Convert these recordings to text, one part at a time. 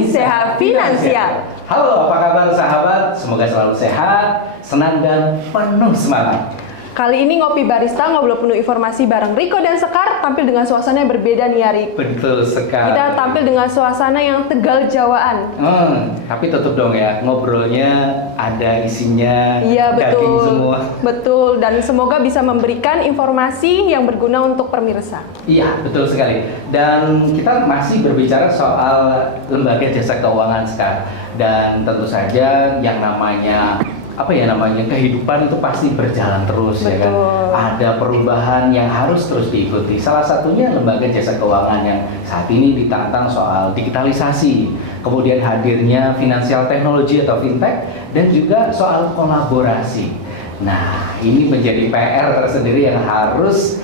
di Sehat Finansial. Halo, apa kabar sahabat? Semoga selalu sehat, senang dan penuh semangat. Kali ini Ngopi Barista ngobrol penuh informasi bareng Riko dan Sekar, tampil dengan suasana yang berbeda nih ya, Rik. Betul sekali. Kita tampil dengan suasana yang Tegal Jawaan. Tapi tetap dong ya, ngobrolnya ada isinya, Iya, daging betul. semua. Betul, dan semoga bisa memberikan informasi yang berguna untuk pemirsa. Iya, betul sekali. Dan kita masih berbicara soal lembaga jasa keuangan sekarang. Dan tentu saja yang namanya kehidupan itu pasti berjalan terus. Betul. Ya kan. Ada perubahan yang harus terus diikuti. Salah satunya lembaga jasa keuangan yang saat ini ditantang soal digitalisasi, kemudian hadirnya finansial teknologi atau fintech, dan juga soal kolaborasi. Nah, ini menjadi PR tersendiri yang harus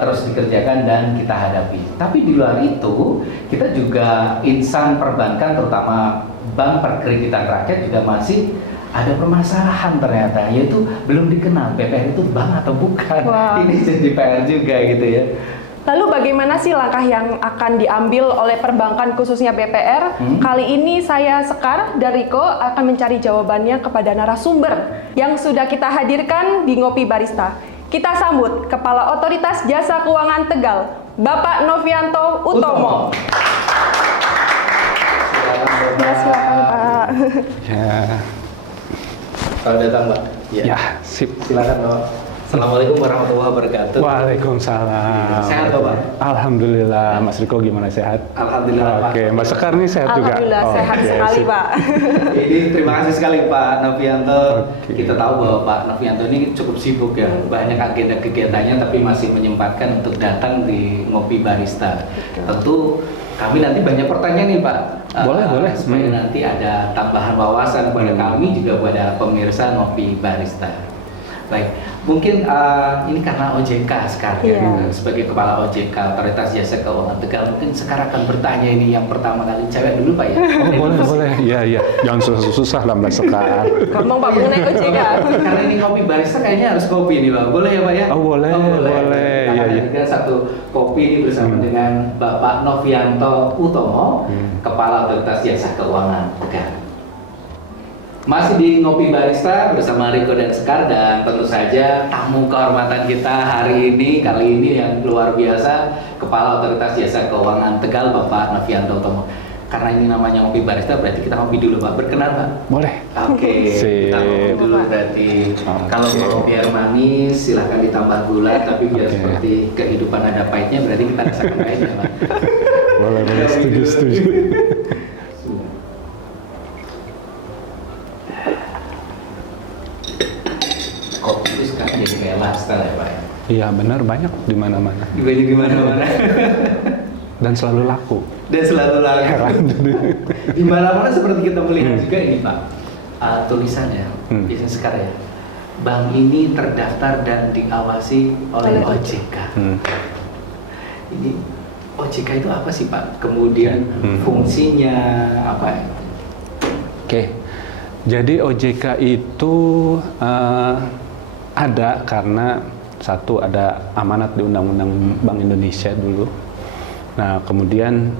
terus dikerjakan dan kita hadapi. Tapi di luar itu, kita juga insan perbankan, terutama bank perkreditan rakyat, juga masih ada permasalahan ternyata, yaitu belum dikenal BPR itu bank atau bukan. Wow. Ini jadi PR juga gitu ya. Lalu bagaimana sih langkah yang akan diambil oleh perbankan khususnya BPR? Kali ini saya Sekar dan Riko akan mencari jawabannya kepada narasumber yang sudah kita hadirkan di Ngopi Barista. Kita sambut Kepala Otoritas Jasa Keuangan Tegal, Bapak Novianto Utomo. Silakan Pak. Ya, Selamat datang Mbak. ya, sip. Silakan Mbak. Assalamualaikum warahmatullahi wabarakatuh. Waalaikumsalam. Sehat Bapak? Alhamdulillah. Mas Riko gimana, sehat? Alhamdulillah Pak. Oke, Mas Sekar nih sehat juga? Alhamdulillah sehat Oke, sekali sip. Pak. Ini terima kasih sekali Pak Novianto. Oke. Kita tahu bahwa Pak Novianto ini cukup sibuk ya, banyak agenda kegiatannya, tapi masih menyempatkan untuk datang di Ngopi Barista. Tentu kami nanti banyak pertanyaan nih Pak. Boleh. Supaya nanti ada tambahan wawasan kepada kami juga kepada pemirsa Ngopi Barista. Baik, mungkin ini karena OJK sekarang Iya. ya, sebagai Kepala OJK Otoritas Jasa Keuangan Tegal, mungkin sekarang akan bertanya ini yang pertama kali, cewek dulu Pak ya. Oh, boleh. Iya. Jangan susah-susah lah, Mas Sekar. Ngomong Pak mengenai OJK. Karena ini Ngopi Barista kayaknya harus kopi nih Pak, boleh ya Pak ya? Oh, boleh. Kita Iya. hadirkan satu kopi ini bersama dengan Bapak Novianto Utomo, Kepala Otoritas Jasa Keuangan Tegal. Masih di Ngopi Barista bersama Riko dan Sekar, dan tentu saja tamu kehormatan kita hari ini, kali ini yang luar biasa, Kepala Otoritas Jasa Keuangan Tegal, Bapak Novianto Utomo. Karena ini namanya Ngopi Barista, berarti kita ngopi dulu Pak, berkenan Pak? Boleh. Oke, kita ngopi Sip. dulu berarti. Oke. Kalau mau biar manis, silahkan ditambah gula, tapi biar Oke. seperti kehidupan ada pahitnya, berarti kita rasakan pahitnya Pak. Boleh. Setuju. Kopi itu sekarang jadi kayak lifestyle ya Pak ya? Iya, benar, banyak di mana-mana. Banyak di mana-mana. Dan selalu laku. Dan selalu laku. Heran. Di mana-mana seperti kita melihat juga ini Pak, tulisannya, biasanya sekarang ya, bank ini terdaftar dan diawasi oleh Oleh OJK. Hmm. Ini OJK itu apa sih Pak? Kemudian fungsinya apa? Oke, jadi OJK itu ada karena satu, ada amanat di Undang-Undang Bank Indonesia dulu. Nah, kemudian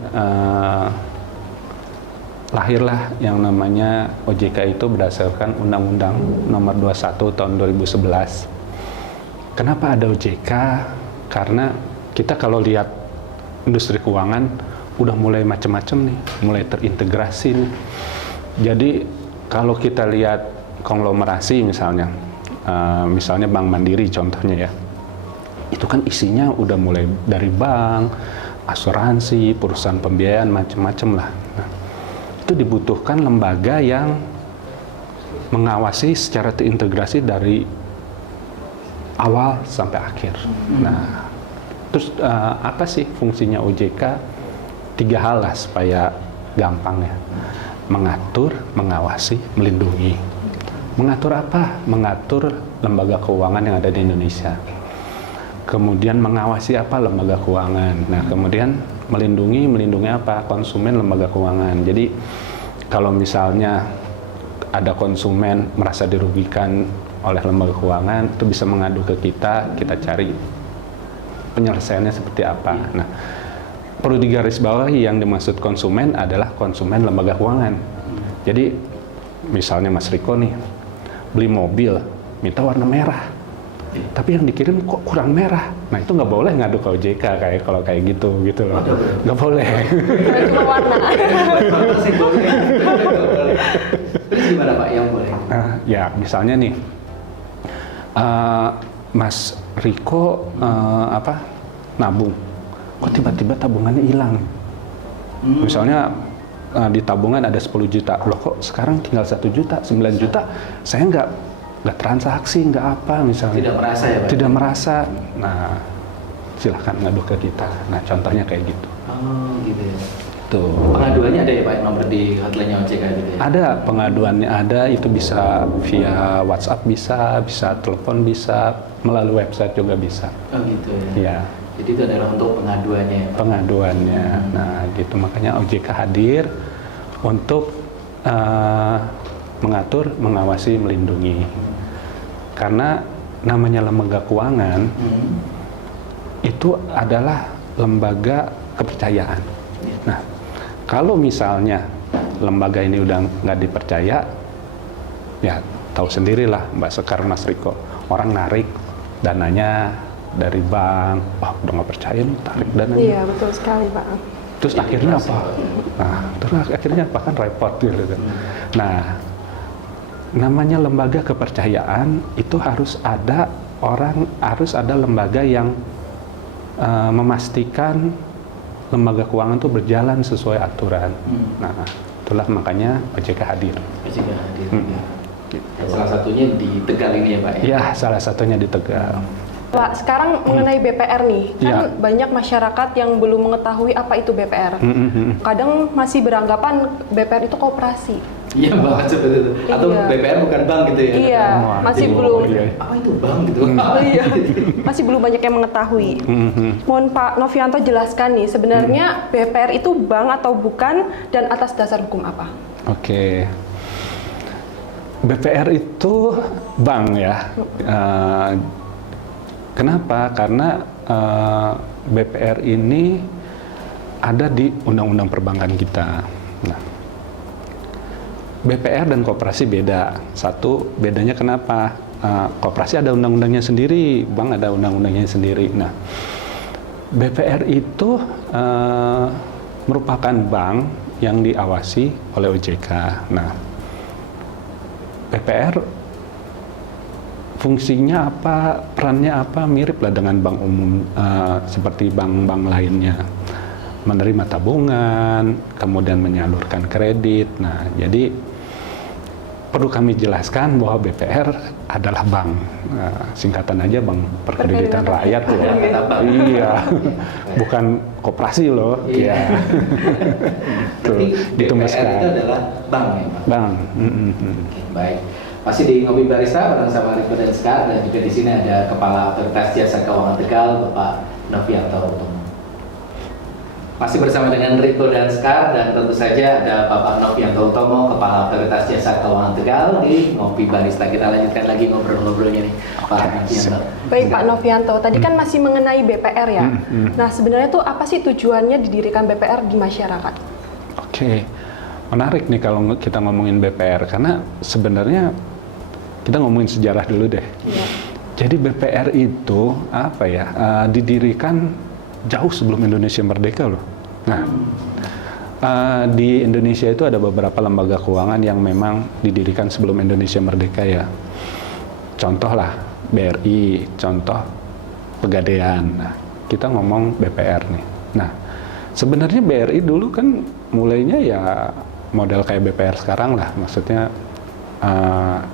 lahirlah yang namanya OJK itu berdasarkan Undang-Undang Nomor 21 Tahun 2011. Kenapa ada OJK? Karena kita kalau lihat industri keuangan udah mulai macam-macam nih, mulai terintegrasi nih. Jadi kalau kita lihat konglomerasi misalnya Bank Mandiri contohnya ya, itu kan isinya udah mulai dari bank, asuransi, perusahaan pembiayaan, macam-macam lah. Nah, itu dibutuhkan lembaga yang mengawasi secara terintegrasi dari awal sampai akhir. Nah, terus apa sih fungsinya OJK? 3 hal lah supaya gampang ya. Mengatur, mengawasi, melindungi. Mengatur apa? Mengatur lembaga keuangan yang ada di Indonesia. Kemudian mengawasi apa? Lembaga keuangan. Nah, kemudian melindungi apa? Konsumen lembaga keuangan. Jadi kalau misalnya ada konsumen merasa dirugikan oleh lembaga keuangan, itu bisa mengadu ke kita cari penyelesaiannya seperti apa. Nah, perlu digarisbawahi yang dimaksud konsumen adalah konsumen lembaga keuangan. Jadi misalnya Mas Riko nih beli mobil minta warna merah, tapi yang dikirim kok kurang merah. Nah itu nggak boleh ngadu ke OJK kalau kayak gitu loh. Nggak boleh. Cuma warna. Terus gimana Pak yang boleh? Ya misalnya nih Mas Riko nabung, kok tiba-tiba tabungannya hilang. Misalnya di tabungan ada 10 juta, loh kok sekarang tinggal 1 juta, 9 juta, saya nggak transaksi, nggak apa misalnya. Tidak merasa ya Pak? Tidak merasa. Nah, silahkan ngadu ke kita. Nah, contohnya kayak gitu. Oh gitu ya. Tuh. Pengaduannya ada ya Pak, nomor di hotline-nya OJK gitu ya? Ada pengaduannya, ada, itu bisa via WhatsApp, bisa telepon, bisa melalui website juga bisa. Oh gitu ya. Ya. Jadi itu adalah untuk pengaduannya ya Pak? Pengaduannya. Nah, gitu makanya OJK hadir untuk mengatur, mengawasi, melindungi. Karena namanya lembaga keuangan itu adalah lembaga kepercayaan. Nah, kalau misalnya lembaga ini udah nggak dipercaya, ya tahu sendirilah Mbak Sekar, Mas Riko, orang narik dananya dari bank, udah nggak percaya nih, tarik dananya. Iya, betul sekali Pak. Terus akhirnya apa? Nah, terus akhirnya apa, kan repot gitu kan. Nah, namanya lembaga kepercayaan itu harus ada lembaga yang memastikan lembaga keuangan itu berjalan sesuai aturan. Nah, itulah makanya OJK hadir. OJK hadir. Dan salah satunya di Tegal ini ya Pak? Ya, salah satunya di Tegal. Pak, sekarang mengenai BPR nih, kan banyak masyarakat yang belum mengetahui apa itu BPR. Kadang masih beranggapan BPR itu koperasi. Iya banget seperti itu. Atau BPR bukan bank gitu ya? Iya, masih belum. Apa itu bank gitu? Iya, masih belum banyak yang mengetahui. Mohon Pak Novianto jelaskan nih, sebenarnya BPR itu bank atau bukan, dan atas dasar hukum apa? Oke. BPR itu bank ya. Kenapa? Karena BPR ini ada di undang-undang perbankan kita. Nah, BPR dan koperasi beda. Satu, bedanya kenapa? Koperasi ada undang-undangnya sendiri, bank ada undang-undangnya sendiri. Nah, BPR itu merupakan bank yang diawasi oleh OJK. Nah, BPR fungsinya apa, perannya apa, mirip lah dengan bank umum seperti bank-bank lainnya. Menerima tabungan, kemudian menyalurkan kredit. Nah, jadi perlu kami jelaskan bahwa BPR adalah bank. Singkatan aja Bank Perkreditan Rakyat loh. Iya, bukan koperasi loh. Iya. Berarti BPR itu adalah bank ya Pak? Bank. Oke, baik. Masih di Ngopi Barista bareng sama Riko dan Sekar, dan juga di sini ada Kepala Otoritas Jasa Keuangan Tegal, Bapak Novianto Utomo. Masih bersama dengan Riko dan Sekar, dan tentu saja ada Bapak Novianto Utomo, Kepala Otoritas Jasa Keuangan Tegal di Ngopi Barista. Kita lanjutkan lagi ngobrol-ngobrolnya nih, Pak Novianto. Baik Pak Novianto, tadi kan masih mengenai BPR ya. Nah, sebenarnya tuh apa sih tujuannya didirikan BPR di masyarakat? Oke, menarik nih kalau kita ngomongin BPR, karena sebenarnya kita ngomongin sejarah dulu deh. Iya. Jadi BPR itu apa ya? Didirikan jauh sebelum Indonesia merdeka loh. Nah, di Indonesia itu ada beberapa lembaga keuangan yang memang didirikan sebelum Indonesia merdeka ya. Contoh lah BRI, contoh Pegadaian. Nah, kita ngomong BPR nih. Nah, sebenarnya BRI dulu kan mulainya ya model kayak BPR sekarang lah, maksudnya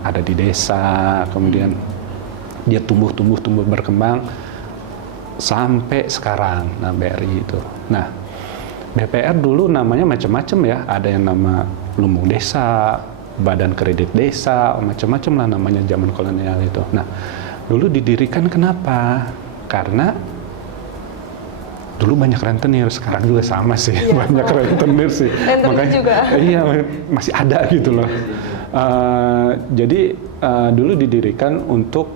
ada di desa, kemudian dia tumbuh berkembang sampai sekarang. Nah, BRI itu. Nah, BPR dulu namanya macam-macam ya, ada yang nama Lumbung Desa, Badan Kredit Desa, macam-macam lah namanya zaman kolonial itu. Nah, dulu didirikan kenapa? Karena dulu banyak rentenir, sekarang juga sama sih, banyak rentenir sih. Makanya juga. Iya, masih ada gitu loh. Jadi dulu didirikan untuk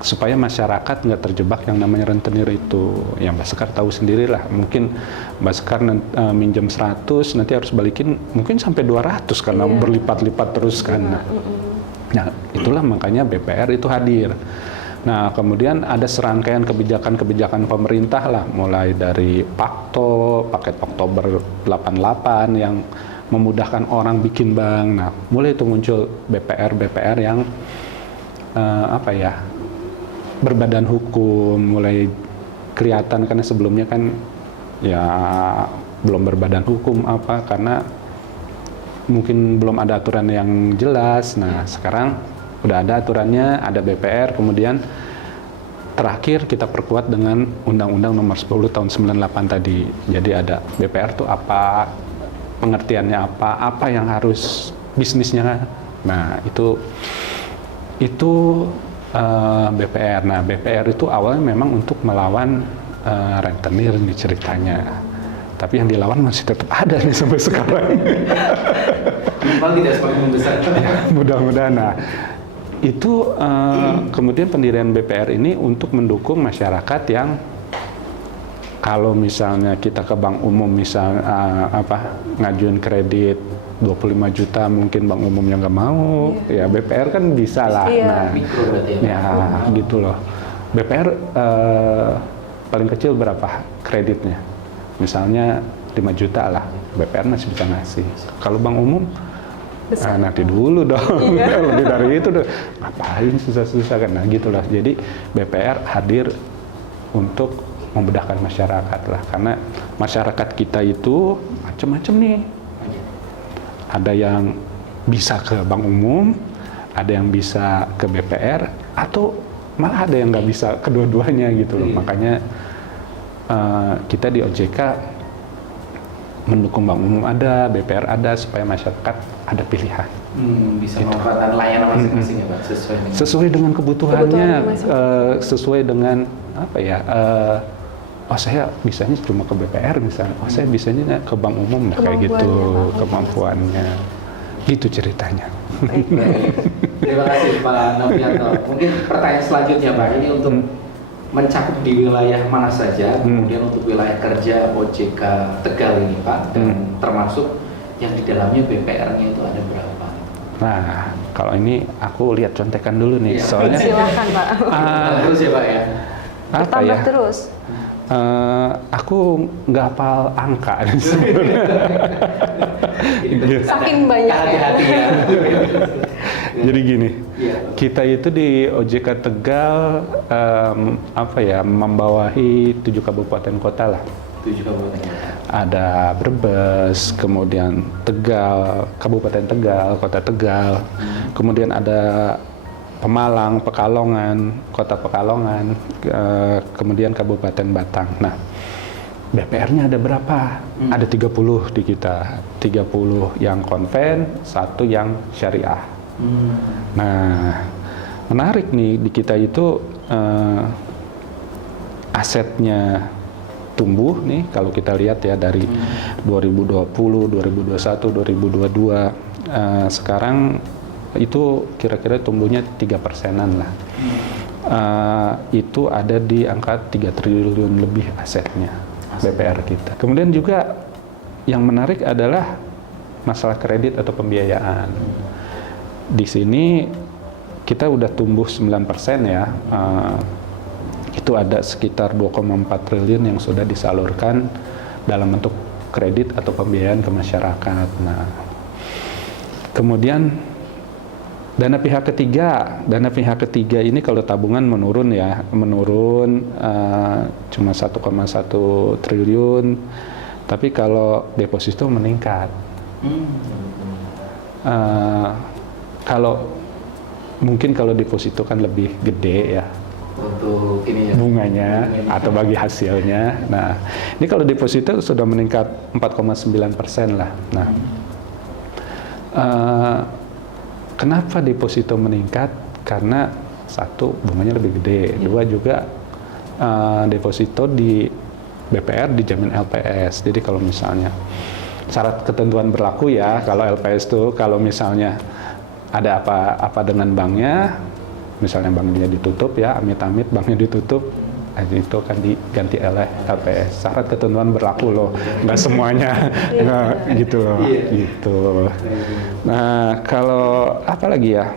supaya masyarakat nggak terjebak yang namanya rentenir itu. Yang Mbak Sekar tahu sendirilah, mungkin Mbak Sekar minjem 100, nanti harus balikin mungkin sampai 200 karena berlipat-lipat terus kan. Nah, itulah makanya BPR itu hadir. Nah, kemudian ada serangkaian kebijakan-kebijakan pemerintah lah, mulai dari Pakto, Paket Oktober 88 yang memudahkan orang bikin bank. Nah, mulai itu muncul BPR yang berbadan hukum, mulai kelihatan karena sebelumnya kan ya belum berbadan hukum karena mungkin belum ada aturan yang jelas. Nah, sekarang udah ada aturannya, ada BPR, kemudian terakhir kita perkuat dengan Undang-Undang Nomor 10 Tahun 98 tadi. Jadi ada BPR itu apa, pengertiannya apa yang harus bisnisnya. Nah, itu BPR. Nah, BPR itu awalnya memang untuk melawan rentenir nih ceritanya. Tapi yang dilawan masih tetap ada nih sampai sekarang. Memang tidak semakin membesar. Mudah-mudahan. Nah, itu kemudian pendirian BPR ini untuk mendukung masyarakat yang kalau misalnya kita ke bank umum ngajuin kredit 25 juta mungkin bank umumnya nggak mau, ya BPR kan bisa lah. Nah, mikro berarti ya gitu loh. BPR paling kecil berapa kreditnya? Misalnya 5 juta lah, BPR masih bisa ngasih. Kalau bank umum nanti dulu dong, lebih dari itu dong. Ngapain susah-susah kan? Nah gitulah. Jadi BPR hadir untuk memudahkan masyarakat lah, karena masyarakat kita itu macam-macam nih. Ada yang bisa ke bank umum, ada yang bisa ke BPR, atau malah ada yang nggak bisa kedua-duanya gitu loh. Makanya kita di OJK mendukung bank umum ada, BPR ada, supaya masyarakat ada pilihan. Bisa memanfaatkan layanan masing-masing ya Pak, sesuai dengan kebutuhannya, sesuai dengan saya bisanya cuma ke BPR misalnya, saya bisanya ke bank umum, kayak gitu kemampuannya, gitu ceritanya. Baik. Terima kasih Pak Novianto. Mungkin pertanyaan selanjutnya Pak, ini untuk mencakup di wilayah mana saja, kemudian untuk wilayah kerja OJK Tegal ini Pak, dan termasuk yang di dalamnya BPR-nya itu ada berapa? Nah, kalau ini aku lihat contekan dulu nih, soalnya silakan Pak. Terus ya Pak ya. Bertambah terus. Aku nggak hafal angka sebenarnya. Saking banyak. Hati-hati ya. Jadi gini, kita itu di OJK Tegal membawahi 7 kabupaten kota lah. 7 kabupaten kota. Ada Brebes, kemudian Tegal, Kabupaten Tegal, Kota Tegal, kemudian ada Pemalang, Pekalongan, Kota Pekalongan, kemudian Kabupaten Batang. Nah, BPR-nya ada berapa? Ada 30 di kita. 30 yang konven, 1 yang syariah. Nah, menarik nih di kita itu asetnya tumbuh nih kalau kita lihat ya dari 2020, 2021, 2022 sekarang itu kira-kira tumbuhnya 3%-an lah. Itu ada di angka 3 triliun lebih asetnya BPR kita. Kemudian juga yang menarik adalah masalah kredit atau pembiayaan. Di sini kita udah tumbuh 9% ya. Itu ada sekitar 2,4 triliun yang sudah disalurkan dalam bentuk kredit atau pembiayaan ke masyarakat. Nah, kemudian dana pihak ketiga ini kalau tabungan menurun cuma 1,1 triliun, tapi kalau deposito meningkat. Kalau deposito kan lebih gede ya untuk ini ya, bunganya atau bagi hasilnya. Nah, ini kalau deposito sudah meningkat 4,9% lah. Nah, kenapa deposito meningkat? Karena 1, bunganya lebih gede, 2 juga deposito di BPR dijamin LPS. Jadi kalau misalnya syarat ketentuan berlaku ya, kalau LPS itu kalau misalnya ada apa-apa dengan banknya, misalnya banknya ditutup ya, amit-amit banknya ditutup, itu kan diganti oleh LPS. Syarat ketentuan berlaku loh, nggak semuanya nggak gitu loh, gitu. Nah kalau apa lagi ya,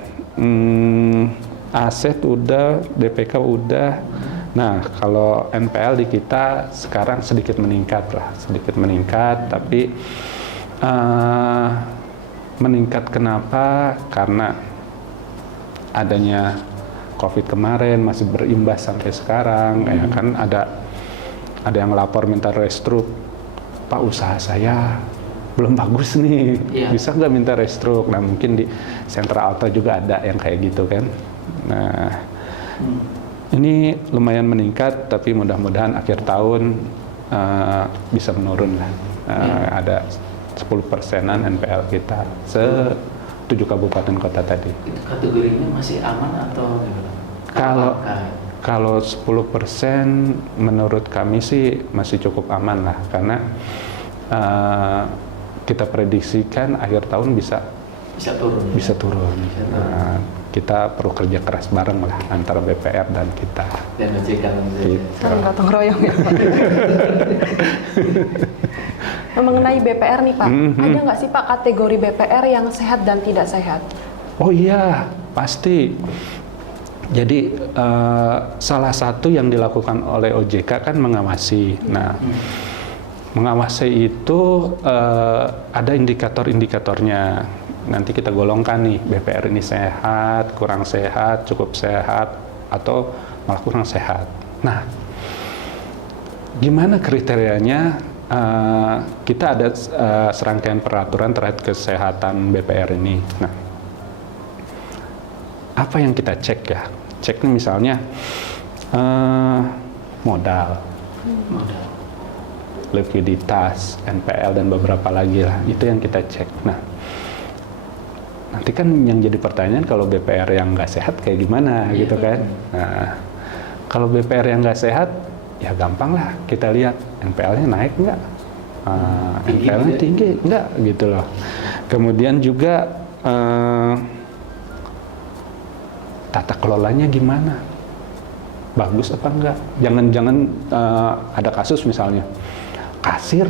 aset udah, DPK udah. Nah kalau NPL di kita sekarang sedikit meningkat lah, tapi meningkat kenapa? Karena adanya COVID kemarin masih berimbas sampai sekarang, ya kan ada yang lapor minta restruk, Pak usaha saya belum bagus nih, bisa nggak minta restruk? Nah mungkin di Sentral Auto juga ada yang kayak gitu kan. Nah ini lumayan meningkat, tapi mudah-mudahan akhir tahun bisa menurun lah. Ada 10%-an NPL kita 7 kabupaten kota tadi. Itu kategorinya masih aman atau gimana? Kalau 10% menurut kami sih masih cukup aman lah, karena kita prediksikan akhir tahun bisa turun. Nah, kita perlu kerja keras bareng lah antara BPR dan kita. Dan OJK gotong royong ya Pak. Mengenai BPR nih Pak, ada nggak sih Pak kategori BPR yang sehat dan tidak sehat? Oh iya, pasti. Jadi salah satu yang dilakukan oleh OJK kan mengawasi. Nah, mengawasi itu ada indikator-indikatornya. Nanti kita golongkan nih, BPR ini sehat, kurang sehat, cukup sehat, atau malah kurang sehat. Nah, gimana kriterianya? Kita ada serangkaian peraturan terkait kesehatan BPR ini. Nah, apa yang kita cek ya? Cek misalnya modal, likuiditas, NPL dan beberapa lagi lah. Itu yang kita cek. Nah, nanti kan yang jadi pertanyaan kalau BPR yang nggak sehat kayak gimana gitu kan? Nah, kalau BPR yang nggak sehat, ya gampang lah kita lihat NPL-nya naik nggak, NPL-nya tinggi nggak gitu loh. Kemudian juga tata kelolanya gimana, bagus apa enggak. Jangan ada kasus misalnya kasir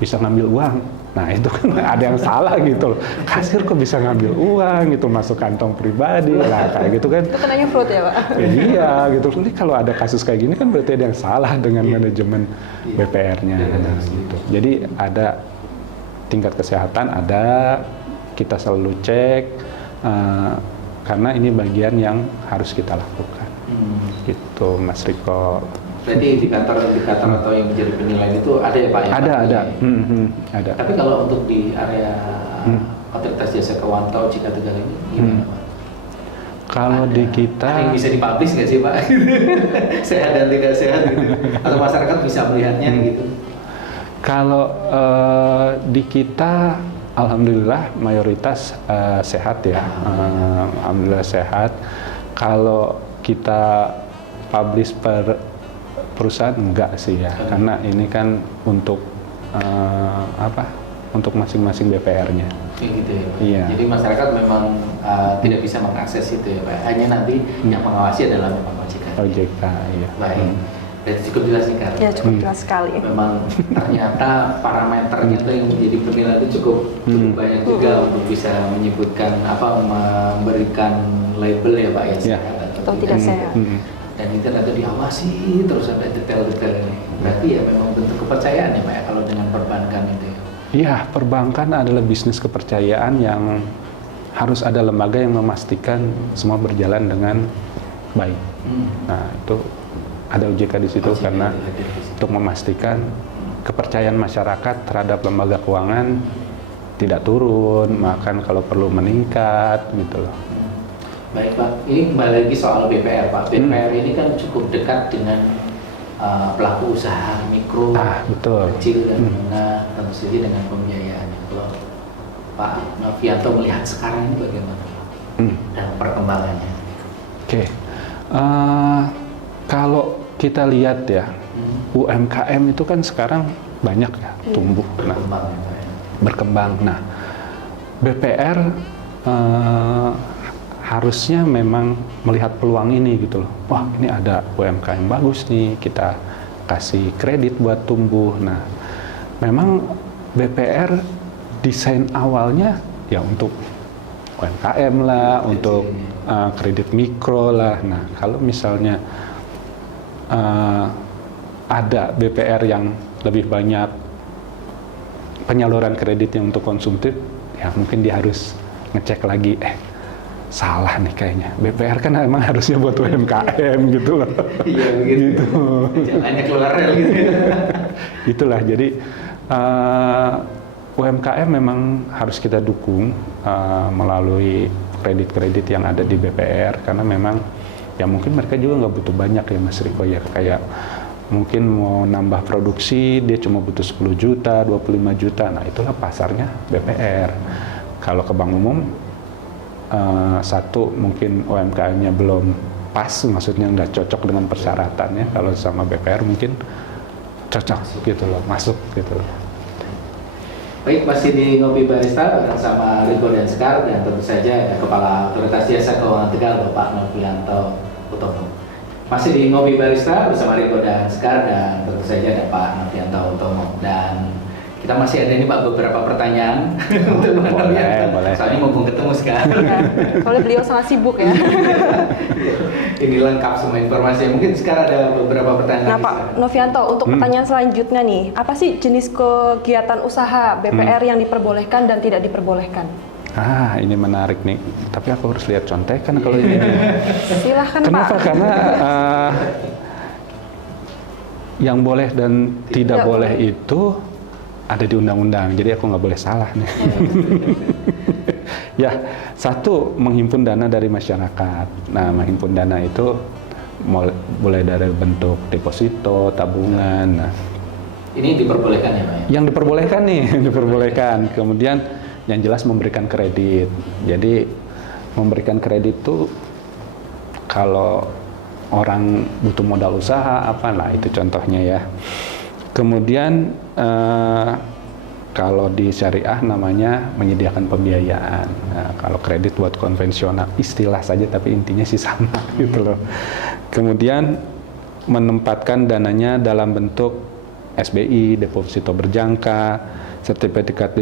bisa ngambil uang. Nah itu kan ada yang salah gitu loh. Kasir kok bisa ngambil uang gitu, masuk kantong pribadi lah kayak gitu kan. Itu kenanya fraud ya Pak? Iya gitu. Jadi kalau ada kasus kayak gini kan berarti ada yang salah dengan manajemen BPR-nya. Gitu. Jadi ada tingkat kesehatan, kita selalu cek karena ini bagian yang harus kita lakukan. Gitu Mas Riko. Berarti indikator atau yang menjadi penilaian itu ada ya Pak? Ada. Ada. Tapi kalau untuk di area Otoritas Jasa Keuangan atau OJK Tegal ini gimana Pak? Kalau di kita ada yang bisa dipublish nggak sih Pak? Sehat dan tidak sehat gitu. Atau masyarakat bisa melihatnya gitu? Kalau di kita alhamdulillah mayoritas sehat ya. Alhamdulillah sehat. Kalau kita publish per perusahaan enggak sih ya, karena ini kan untuk untuk masing-masing BPR-nya. Gitu ya Pak? Iya. Jadi masyarakat memang tidak bisa mengakses itu ya Pak? Hanya nanti yang mengawasi adalah memang OJK. OJK, iya. Baik. Berarti cukup jelas nih Kak? Ya cukup jelas sekali. Memang ternyata parameternya itu yang menjadi penilaian itu cukup banyak juga untuk bisa menyebutkan memberikan label ya Pak ya, sehat atau tidak sehat. Dan itu nanti diawasi terus ada detail-detail ini. Berarti ya memang bentuk kepercayaan ya Pak ya kalau dengan perbankan itu ya? Iya, perbankan adalah bisnis kepercayaan yang harus ada lembaga yang memastikan semua berjalan dengan baik. Nah itu ada OJK di situ karena untuk memastikan kepercayaan masyarakat terhadap lembaga keuangan tidak turun, bahkan kalau perlu meningkat gitu loh. Baik Pak, ini kembali lagi soal BPR Pak. BPR ini kan cukup dekat dengan pelaku usaha mikro, kecil dan menengah, tentu saja dengan pembiayaan. Kalau Pak Novianto melihat sekarang ini bagaimana dan perkembangannya? Oke. Kalau kita lihat ya, UMKM itu kan sekarang banyak ya tumbuh, berkembang. Nah, BPR harusnya memang melihat peluang ini gitu loh. Wah, ini ada UMKM bagus nih, kita kasih kredit buat tumbuh. Nah, memang BPR desain awalnya ya untuk UMKM lah, untuk kredit mikro lah. Nah, kalau misalnya ada BPR yang lebih banyak penyaluran kredit yang untuk konsumtif, ya mungkin dia harus ngecek lagi, salah nih kayaknya. BPR kan emang harusnya buat UMKM gitu loh. Iya begitu. Gitu. Jalannya keluar rel gitu. Itulah, jadi UMKM memang harus kita dukung melalui kredit-kredit yang ada di BPR, karena memang ya mungkin mereka juga nggak butuh banyak ya Mas Riko ya, kayak mungkin mau nambah produksi dia cuma butuh 10 juta, 25 juta, nah itulah pasarnya BPR. Kalau ke bank umum, satu mungkin UMKM-nya belum pas, maksudnya nggak cocok dengan persyaratannya. Kalau sama BPR mungkin cocok gitu loh, masuk gitu loh. Baik, masih di Ngopi Barista bersama Riko dan Sekar, dan tentu saja ada Kepala Otoritas Jasa Keuangan Tegal Bapak Novianto Utomo. Masih di Ngopi Barista bersama Riko dan Sekar, dan tentu saja ada Pak Novianto Utomo. Dan kita masih ada ini Pak beberapa pertanyaan untuk Pak Novianto. Boleh. Soalnya mumpung ketemu sekarang. Soalnya beliau sangat sibuk ya. Ini lengkap semua informasi. Mungkin sekarang ada beberapa pertanyaan. Nah Pak Novianto, untuk pertanyaan selanjutnya nih, apa sih jenis kegiatan usaha BPR yang diperbolehkan dan tidak diperbolehkan? Ini menarik nih. Tapi aku harus lihat contekan kalau ini. Silahkan Kenapa? Pak. Karena yang boleh dan tidak boleh itu ada di undang-undang. Jadi aku nggak boleh salah nih. Ya, satu, menghimpun dana dari masyarakat. Nah, menghimpun dana itu mulai dari bentuk deposito, tabungan. Nah, Ini diperbolehkan ya Pak ya? yang diperbolehkan nih, diperbolehkan. Kemudian yang jelas memberikan kredit. Jadi memberikan kredit itu kalau orang butuh modal usaha apa lah, itu contohnya ya. Kemudian kalau di syariah namanya menyediakan pembiayaan. Nah, kalau kredit buat konvensional istilah saja tapi intinya sih sama gitu loh. Kemudian menempatkan dananya dalam bentuk SBI, deposito berjangka, sertifikat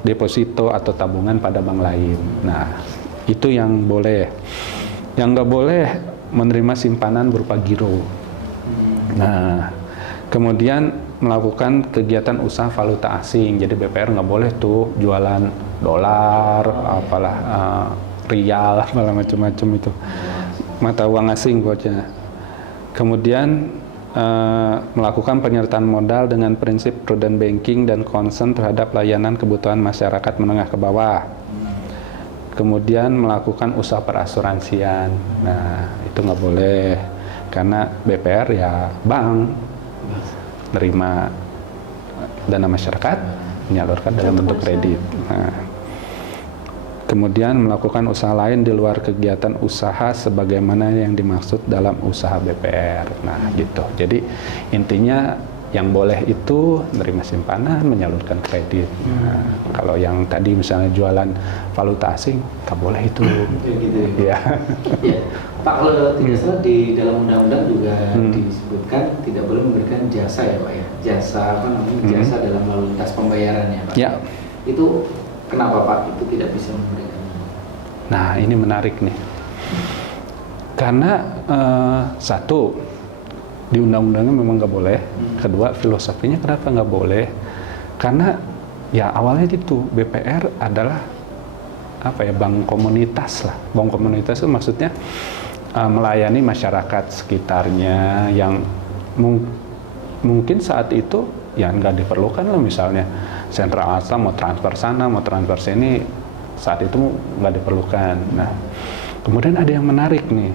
deposito atau tabungan pada bank lain. Nah, itu yang boleh. Yang nggak boleh menerima simpanan berupa giro. Nah, kemudian melakukan kegiatan usaha valuta asing. Jadi BPR nggak boleh tuh jualan dolar, apalah rial, apalah macam-macam itu. Mata uang asing pokoknya. Kemudian melakukan penyertaan modal dengan prinsip prudent banking dan concern terhadap layanan kebutuhan masyarakat menengah ke bawah. Kemudian melakukan usaha perasuransian. Nah, itu nggak boleh karena BPR ya bank, nerima dana masyarakat, menyalurkan dalam bentuk kredit. Nah, kemudian melakukan usaha lain di luar kegiatan usaha sebagaimana yang dimaksud dalam usaha BPR. Nah, gitu. Jadi intinya yang boleh itu menerima simpanan, menyalurkan kredit. Nah, kalau yang tadi misalnya jualan valuta asing, nggak boleh itu. Gitu Ya. Ya. Pak, kalau tidak salah di dalam undang-undang juga disebutkan tidak boleh memberikan jasa ya Pak ya, jasa apa namanya, jasa dalam lalu lintas pembayaran ya Pak. Ya. Itu kenapa Pak itu tidak bisa memberikan? Nah, ini menarik nih. Karena satu, di undang-undangnya memang nggak boleh. Kedua, filosofinya kenapa nggak boleh? Karena ya awalnya itu BPR adalah apa ya, bank komunitas lah. Bank komunitas itu maksudnya melayani masyarakat sekitarnya yang mungkin saat itu ya nggak diperlukan lah, misalnya sentra asal mau transfer sana, mau transfer sini, saat itu nggak diperlukan. Nah, kemudian ada yang menarik nih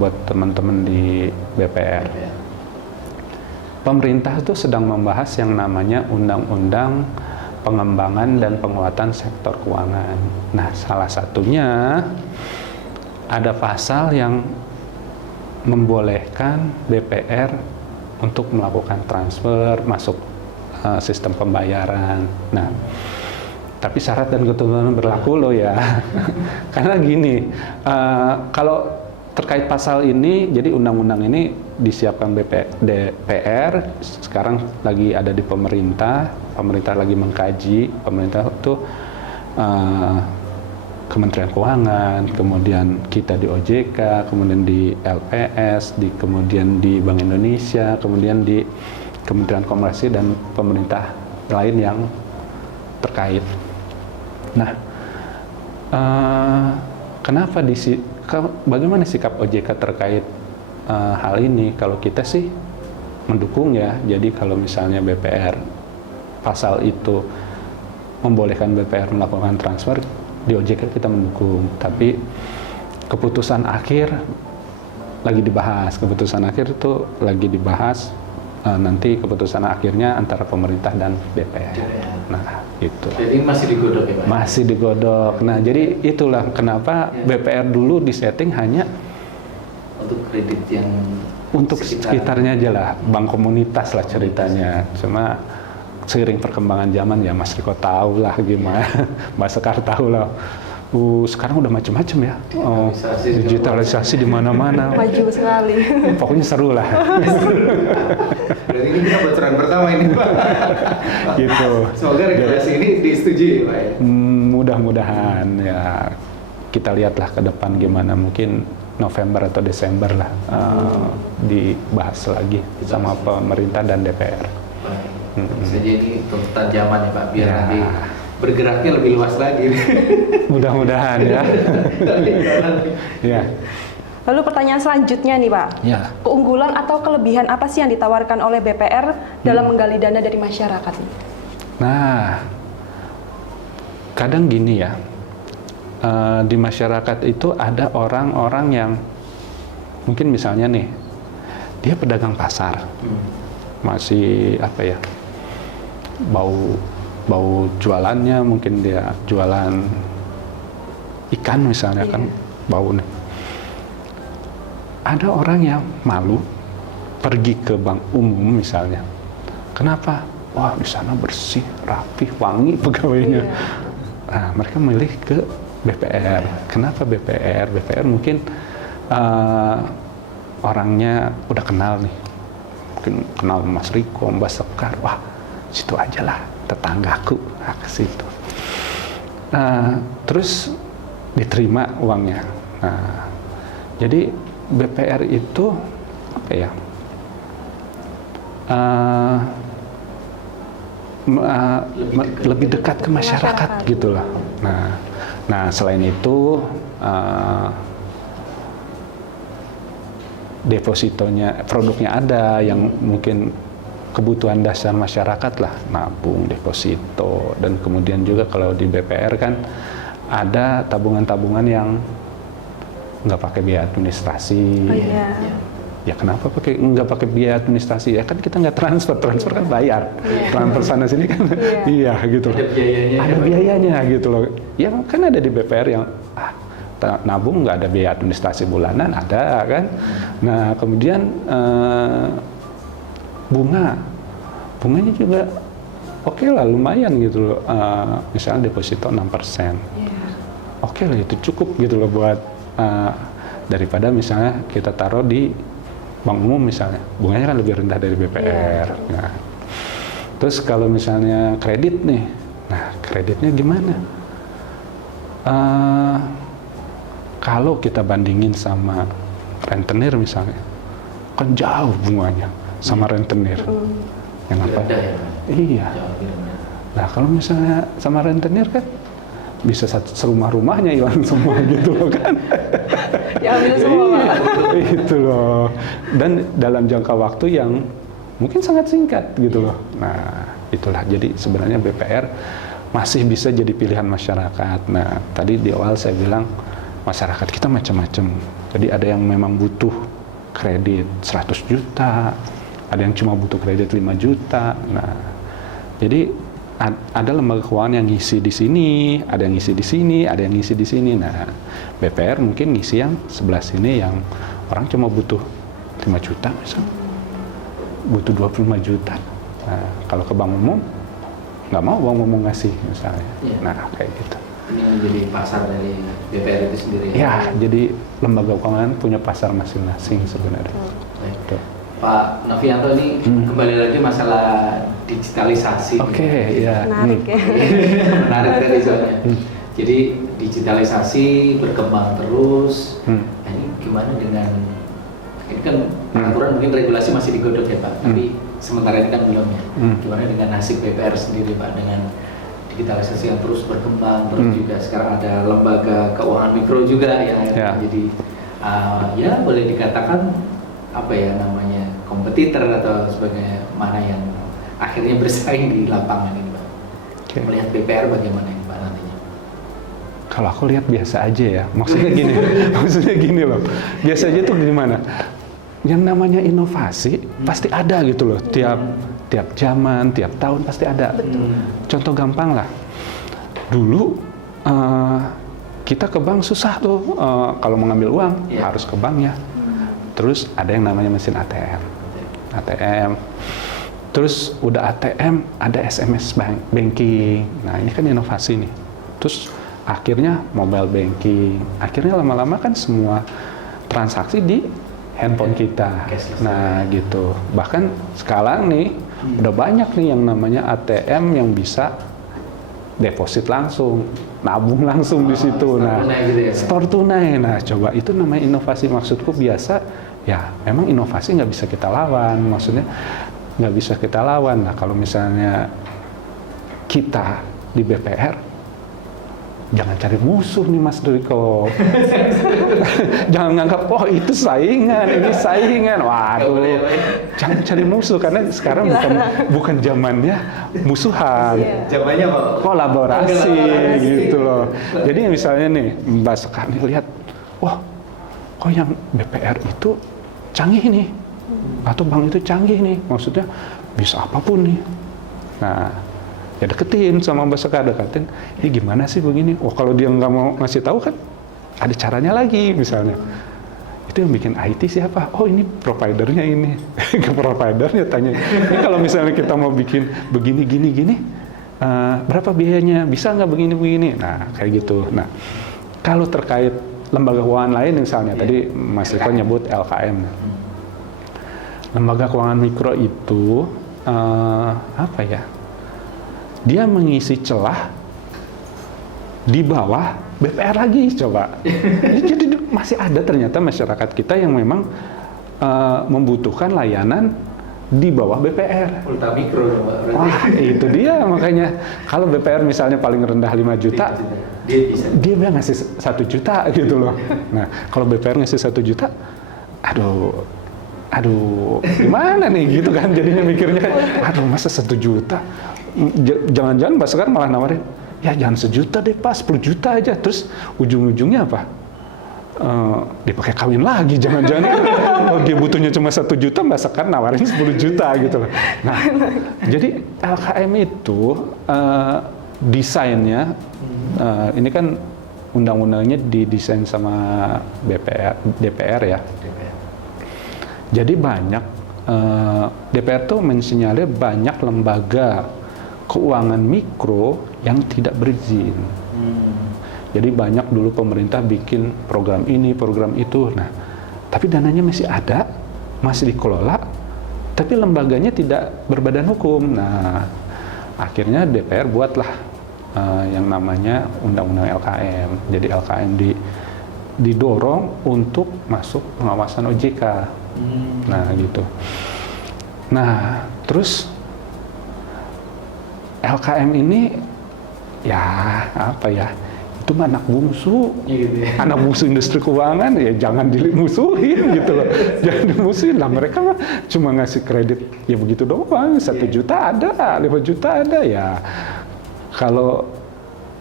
buat teman-teman di BPR. Pemerintah itu sedang membahas yang namanya Undang-Undang Pengembangan dan Penguatan Sektor Keuangan. Nah, salah satunya ada pasal yang membolehkan BPR untuk melakukan transfer masuk sistem pembayaran. Nah, Tapi syarat dan ketentuan berlaku loh ya. Karena gini, kalau terkait pasal ini, jadi undang-undang ini disiapkan DPR, sekarang lagi ada di pemerintah lagi mengkaji, pemerintah itu Kementerian Keuangan, kemudian kita di OJK, kemudian di LPS, kemudian di Bank Indonesia, kemudian di Kementerian Komersi dan pemerintah lain yang terkait. Nah, kenapa bagaimana sikap OJK terkait hal ini? Kalau kita sih mendukung ya. Jadi kalau misalnya BPR pasal itu membolehkan BPR melakukan transfer, di OJK kita mendukung. Tapi keputusan akhir lagi dibahas. Keputusan akhir itu lagi dibahas. Nanti keputusan akhirnya antara pemerintah dan BPR. Nah, itu. Jadi masih digodok ya Pak? Masih digodok. Nah, jadi itulah kenapa BPR dulu disetting hanya untuk kredit yang untuk sekitarnya aja lah, bank komunitas lah ceritanya. Cuma seiring perkembangan zaman ya Mas Riko tahu lah gimana, Mas Sekar tahu lah. Sekarang udah macam-macam ya. Digitalisasi di mana-mana. Maju sekali. Pokoknya seru lah. Berarti ini kita bocoran pertama ini Pak. Gitu. Semoga regulasi ini disetujui Pak ya. Mudah-mudahan ya, kita lihatlah ke depan gimana, mungkin November atau Desember lah dibahas lagi sama pemerintah dan DPR. Bisa jadi tuntutan zaman ya Pak, biar nanti bergeraknya lebih luas lagi. Mudah-mudahan ya. Ya. Lalu pertanyaan selanjutnya nih Pak, Ya. keunggulan atau kelebihan apa sih yang ditawarkan oleh BPR dalam menggali dana dari masyarakat? Nah, kadang gini ya, di masyarakat itu ada orang-orang yang mungkin misalnya nih, dia pedagang pasar, masih apa ya, bau jualannya, mungkin dia jualan ikan misalnya kan bau nih. Ada orang yang malu pergi ke bank umum misalnya. Kenapa? Wah, di sana bersih, rapi, wangi pegawainya. Nah, mereka milih ke BPR. Kenapa BPR? BPR mungkin orangnya udah kenal nih. Mungkin kenal Mas Riko, Mbak Sekar. Wah, situ aja lah, tetanggaku. Nah, ke situ. Terus diterima uangnya. Nah, jadi BPR itu apa ya? Lebih dekat ke masyarakat gitu lah. Nah selain itu depositonya, produknya ada yang mungkin kebutuhan dasar masyarakat lah, nabung, deposito, dan kemudian juga kalau di BPR kan ada tabungan-tabungan yang nggak pakai biaya administrasi. Ya kenapa nggak pakai biaya administrasi? Ya kan kita nggak transfer kan bayar. Transfer sana sini kan iya gitu loh. Ada biayanya gitu loh. Ya kan ada di BPR yang nabung nggak ada biaya administrasi bulanan, ada kan. Nah kemudian bunganya juga oke lah, lumayan gitu loh. Misalnya deposito 6%. Oke lah, itu cukup gitu loh buat daripada misalnya kita taruh di bank umum misalnya, bunganya kan lebih rendah dari BPR. Nah, terus kalau misalnya kredit nih, nah kreditnya gimana? Kalau kita bandingin sama rentenir misalnya, kan jauh bunganya sama rentenir. Yang apa? Iya. Nah kalau misalnya sama rentenir kan bisa serumah-rumahnya hilang semua gitu loh kan. Ya ambil semua Pak. Itu loh. Dan dalam jangka waktu yang mungkin sangat singkat gitu loh. Nah itulah, jadi sebenarnya BPR masih bisa jadi pilihan masyarakat. Nah tadi di awal saya bilang masyarakat kita macam-macam. Jadi ada yang memang butuh kredit 100 juta, ada yang cuma butuh kredit 5 juta. Nah jadi ada lembaga keuangan yang ngisi di sini, ada yang ngisi di sini, ada yang ngisi di sini. Nah, BPR mungkin ngisi yang sebelah sini yang orang cuma butuh 5 juta misalnya, butuh 25 juta. Nah, kalau ke bank umum nggak mau ngasih misalnya. Iya. Nah kayak gitu. Ini menjadi pasar dari BPR itu sendiri. Ya, jadi lembaga keuangan punya pasar masing-masing sebenarnya. Baik. Tuh. Pak Novianto, ini kembali lagi masalah digitalisasi. Oke, ya. Menarik ya. Menarik dari soalnya. Jadi digitalisasi berkembang terus. Nah, ini gimana dengan ini kan peraturan mungkin regulasi masih digodok ya Pak, tapi sementara ini kan belum ya. Gimana dengan nasib BPR sendiri Pak dengan digitalisasi yang terus berkembang, terus juga sekarang ada lembaga keuangan mikro juga yang jadi ya boleh dikatakan apa ya namanya kompetitor atau sebagainya, mana yang akhirnya bersaing di lapangan ini Pak. Okay. Melihat BPR bagaimana ini Pak nantinya? Kalau aku lihat biasa aja ya, maksudnya gini, maksudnya gini loh. Biasa aja tuh gimana? Yang namanya inovasi pasti ada gitu loh. Tiap zaman, tiap tahun pasti ada. Contoh gampang lah. Dulu kita ke bank susah tuh kalau mau ngambil uang harus ke banknya. Terus ada yang namanya mesin ATM. Terus udah ATM ada SMS banking. Nah ini kan inovasi nih. Terus akhirnya mobile banking. Akhirnya lama-lama kan semua transaksi di handphone kita. Nah gitu. Bahkan sekarang nih udah banyak nih yang namanya ATM yang bisa deposit langsung, nabung langsung di situ. Nah, store tunai. Nah, coba itu namanya inovasi. Maksudku biasa, ya memang inovasi nggak bisa kita lawan. Maksudnya nggak bisa kita lawan. Nah, kalau misalnya kita di BPR, jangan cari musuh nih Mas Riko. Jangan nganggap, oh itu saingan, ini saingan. Waduh, jangan cari musuh karena sekarang bukan zamannya musuhan. Zamannya kolaborasi gitu loh. Jadi misalnya nih Mbak Sekar nih lihat, wah kok yang BPR itu canggih nih, atau bank itu canggih nih, maksudnya bisa apapun nih. Nah, ya deketin sama Mbak Sekar, deketin, ini gimana sih begini? Oh kalau dia nggak mau ngasih tahu kan, ada caranya lagi misalnya. Itu yang bikin IT siapa? Oh ini providernya ini. Ke providernya tanya, ini kalau misalnya kita mau bikin begini, gini, berapa biayanya? Bisa nggak begini? Nah kayak gitu. Nah kalau terkait lembaga keuangan lain misalnya, tadi Mas Riko nyebut LKM. Lembaga keuangan mikro itu, apa ya? Dia mengisi celah di bawah BPR lagi coba. Jadi masih ada ternyata masyarakat kita yang memang membutuhkan layanan di bawah BPR. Ultra mikro dong Pak. Wah itu dia, makanya kalau BPR misalnya paling rendah 5 juta, dia bilang ngasih 1 juta gitu loh. Nah kalau BPR ngasih 1 juta, aduh gimana nih gitu kan, jadinya mikirnya, aduh masa 1 juta. Jangan-jangan Mbak Sekar malah nawarin, ya jangan 1 juta deh Pak, 10 juta aja. Terus ujung-ujungnya apa? Dipakai kawin lagi, jangan-jangan dia butuhnya cuma 1 juta, Mbak Sekar nawarin 10 juta gitu loh. Nah, jadi LKM itu desainnya, ini kan undang-undangnya didesain sama DPR ya. Jadi banyak, DPR tuh mensinyalir banyak lembaga keuangan mikro yang tidak berizin. Jadi banyak dulu pemerintah bikin program ini, program itu. Nah, tapi dananya masih ada, masih dikelola, tapi lembaganya tidak berbadan hukum. Nah, akhirnya DPR buatlah yang namanya Undang-Undang LKM. Jadi LKM didorong untuk masuk pengawasan OJK. Nah, gitu. Nah, terus LKM ini ya apa ya, itu mah anak bungsu, anak bungsu industri keuangan, ya jangan dimusuhin gitu loh, jangan dimusuhin lah, mereka mah cuma ngasih kredit ya begitu doang, 1 juta ada, 5 juta ada ya. Kalau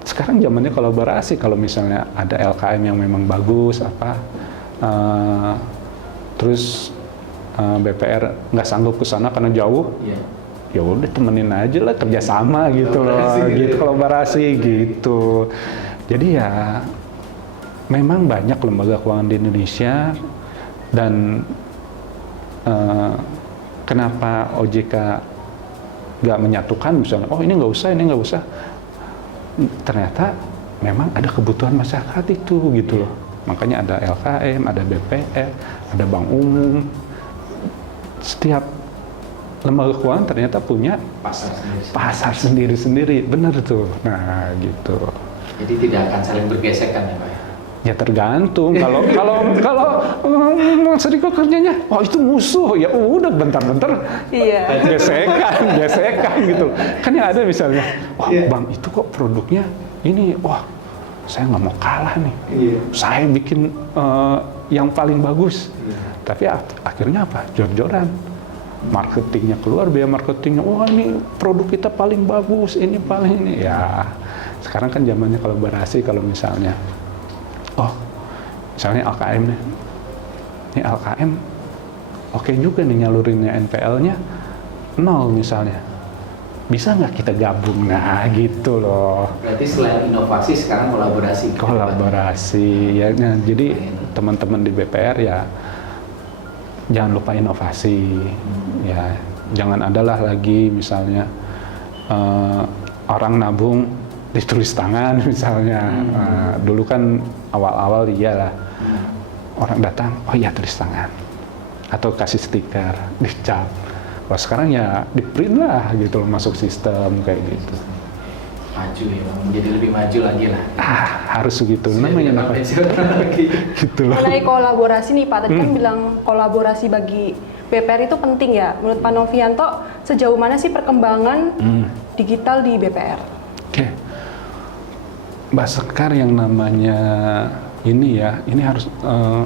sekarang zamannya kolaborasi, kalau misalnya ada LKM yang memang bagus terus BPR nggak sanggup ke sana karena jauh, ya udah temenin aja lah, kerjasama gitu loh, gitu, kolaborasi gitu. Jadi ya memang banyak lembaga keuangan di Indonesia, dan kenapa OJK nggak menyatukan misalnya, oh ini nggak usah, ini nggak usah. Ternyata memang ada kebutuhan masyarakat itu gitu loh. Makanya ada LKM, ada BPR, ada bank umum. Setiap lembaga keuangan ternyata punya pasar sendiri-sendiri, benar tuh. Nah gitu. Jadi tidak akan saling bergesekan ya Pak? Ya tergantung. Kalau Mas Riko kerjanya, oh itu musuh, ya udah bentar-bentar Iya. gesekan gitu. Kan yang ada misalnya, wah bang itu kok produknya ini, wah saya nggak mau kalah nih. Saya bikin yang paling bagus. Tapi akhirnya apa? Jor-joran. Marketingnya keluar, biaya marketingnya, wah ini produk kita paling bagus, ini paling ini. Ya sekarang kan zamannya kolaborasi. Kalau misalnya oh, misalnya LKM nih. Ini LKM oke juga nih nyalurinnya NPL-nya 0 misalnya. Bisa nggak kita gabung? Nah gitu loh. Berarti selain inovasi sekarang kolaborasi. Kolaborasi ya. Nah, jadi teman-teman di BPR ya jangan lupa inovasi. Ya, jangan adalah lagi misalnya orang nabung ditulis tangan misalnya. Dulu kan awal-awal iyalah orang datang, oh iya tulis tangan atau kasih stiker, dicap. Kalau sekarang ya di print lah gitu loh, masuk sistem kayak gitu. Maju ya Bang, menjadi lebih maju lagi lah. Harus begitu namanya apa? Gitu loh. Mengenai kolaborasi nih Pak, tadi kan bilang kolaborasi bagi BPR itu penting ya. Menurut Pak Novianto, sejauh mana sih perkembangan digital di BPR? Oke. Mbak Sekar, yang namanya ini ya, ini harus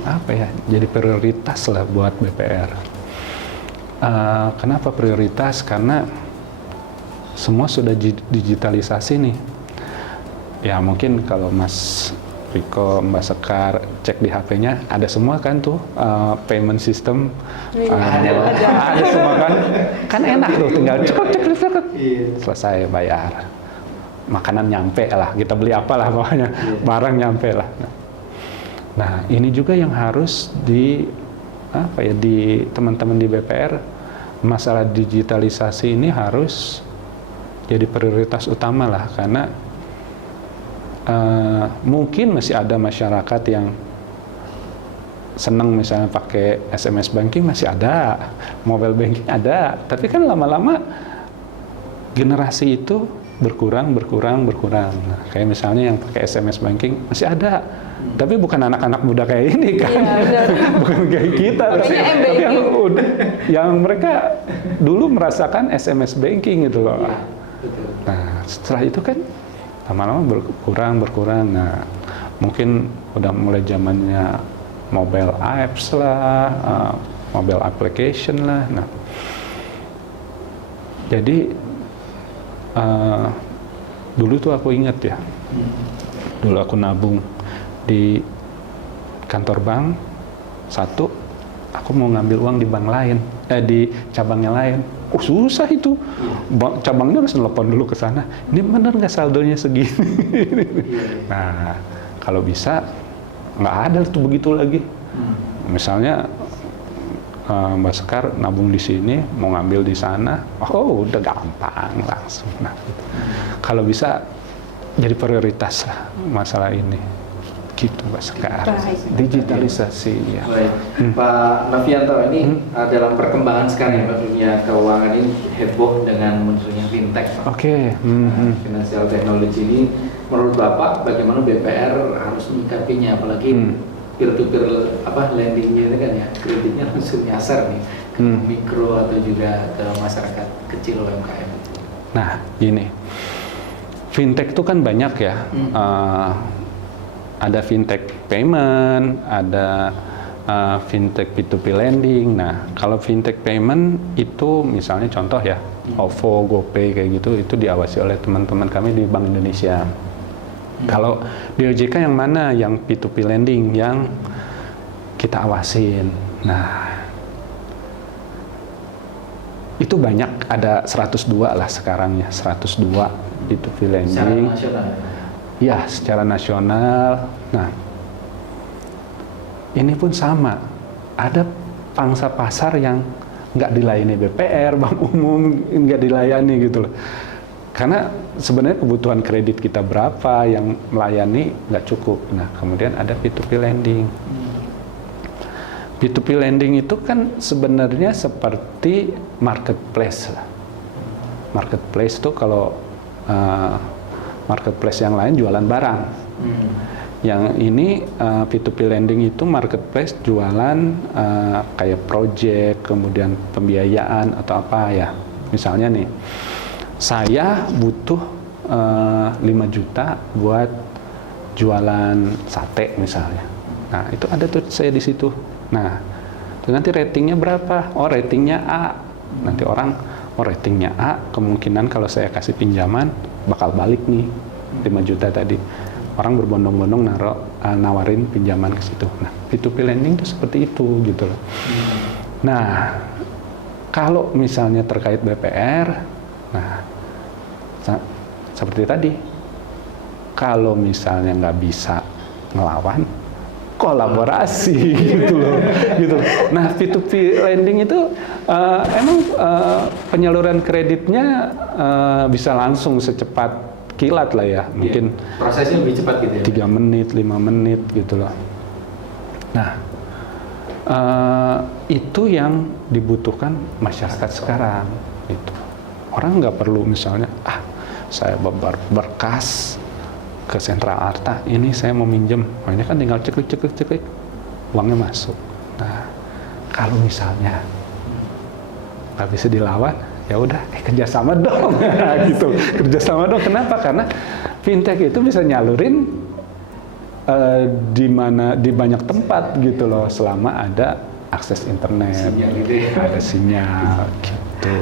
apa ya, jadi prioritas lah buat BPR. Kenapa prioritas? Karena semua sudah digitalisasi nih. Ya mungkin kalau Mas Riko, Mbak Sekar cek di HP-nya ada semua kan tuh payment system. Ada semua kan enak tuh, tinggal cek selesai bayar. Makanan nyampe lah, kita beli apalah pokoknya, barang nyampe lah. Nah ini juga yang harus di teman-teman di BPR, masalah digitalisasi ini harus jadi prioritas utama lah, karena mungkin masih ada masyarakat yang senang misalnya pakai SMS banking, masih ada, mobile banking ada, tapi kan lama-lama generasi itu berkurang. Nah, kayak misalnya yang pakai SMS banking masih ada, tapi bukan anak-anak muda kayak ini kan, bukan kayak kita, tapi yang mereka dulu merasakan SMS banking gitu loh. Nah, setelah itu kan lama-lama berkurang. Nah, mungkin udah mulai zamannya mobile apps lah, mobile application lah. Nah, jadi dulu tuh aku ingat ya, dulu aku nabung di kantor bank satu, aku mau ngambil uang di bank lain, di cabangnya lain. Susah itu, cabangnya harus telepon dulu ke sana. Ini bener nggak saldonya segini? Nah, kalau bisa nggak ada tuh begitu lagi. Misalnya Mbak Sekar nabung di sini, mau ngambil di sana, oh udah gampang langsung. Nah, kalau bisa jadi prioritas lah masalah ini, gitu Mbak Sekar. Digitalisasi ya. Pak Novianto, ini dalam perkembangan sekarang ya dunia keuangan ini heboh dengan munculnya fintech. Oke. Financial technology ini, menurut Bapak bagaimana BPR harus menyikapinya, apalagi peer-to-peer lendingnya itu kan ya, kreditnya langsung nyasar nih ke mikro atau juga ke masyarakat kecil UMKM. Nah, gini, fintech itu kan banyak ya. Ada fintech payment, ada fintech P2P lending. Nah, kalau fintech payment itu misalnya contoh ya, OVO, GoPay kayak gitu, itu diawasi oleh teman-teman kami di Bank Indonesia. Kalau di OJK yang mana yang P2P lending yang kita awasin. Nah, itu banyak, ada 102 lah sekarang ya, 102 P2P lending. Secara nasional? Ya, secara nasional. Nah, ini pun sama. Ada pangsa pasar yang nggak dilayani BPR, bank umum nggak dilayani gitu loh. Karena sebenarnya kebutuhan kredit kita berapa, yang melayani nggak cukup. Nah, kemudian ada P2P lending. P2P lending itu kan sebenarnya seperti marketplace. Marketplace itu kalau marketplace yang lain jualan barang. Yang ini P2P lending itu marketplace jualan kayak project, kemudian pembiayaan atau apa ya. Misalnya nih, saya butuh 5 juta buat jualan sate misalnya. Nah, itu ada tuh saya di situ. Nah, terus nanti ratingnya berapa? Oh, ratingnya A. Nanti orang, oh ratingnya A, kemungkinan kalau saya kasih pinjaman bakal balik nih 5 juta tadi. Orang berbondong-bondong nawarin pinjaman ke situ. Nah, P2P lending itu seperti itu gitu loh. Nah, kalau misalnya terkait BPR, nah seperti tadi, kalau misalnya nggak bisa ngelawan, kolaborasi gitu loh. Gitu. Nah, P2P lending itu emang penyaluran kreditnya bisa langsung secepat kilat lah ya, mungkin prosesnya lebih cepat gitu ya. 3 menit, 5 menit gitu loh. Nah, itu yang dibutuhkan masyarakat sekarang. Gitu. Orang nggak perlu misalnya, saya berkas ke Sentral Arta, ini saya mau minjem, ini kan tinggal ceklik, uangnya masuk. Nah, kalau misalnya nggak bisa dilawan, ya udah kerjasama dong gitu, kerjasama dong. Kenapa? Karena fintech itu bisa nyalurin di banyak tempat gitu loh, selama ada akses internet, Sinyal gitu ya. ada sinyal gitu.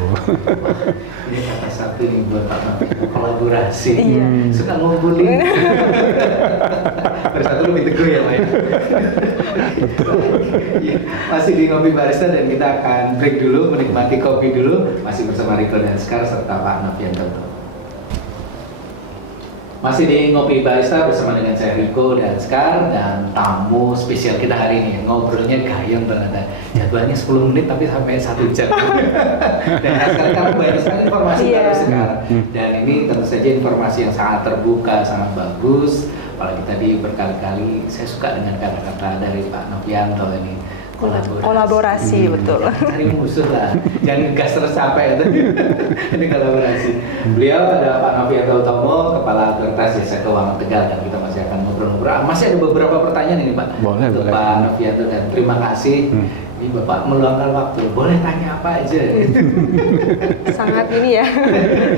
Ini kata satu nih buat Pak Novianto, kolaborasi. Iya. Suka ngumpulin. Terus satu lebih teguh ya Pak ya. Betul. Masih di Ngopi Barista dan kita akan break dulu, menikmati kopi dulu. Masih bersama Riko dan Sekar serta Pak Novianto. Masih di Ngopi Barista bersama dengan saya Riko dan Sekar, dan tamu spesial kita hari ini. Ngobrolnya gayeng banget. Jadwalnya 10 menit tapi sampai 1 jam. Dan sekarang kamu banyak sekali informasi baru Sekar. Dan ini tentu saja informasi yang sangat terbuka, sangat bagus. Apalagi tadi berkali-kali saya suka dengan kata-kata dari Pak Novianto ini. Kolaborasi, betul. Cari musuh lah, jangan gas terus capek. Ini kolaborasi. Beliau ada Pak Novianto Utomo, Kepala Otoritas Jasa Keuangan Tegal, dan kita masih akan ngobrol-ngobrol. Masih ada beberapa pertanyaan ini Pak. Boleh. Pak Novianto, dan terima kasih. Ini Bapak meluangkan waktu. Boleh tanya apa aja? Sangat ini ya,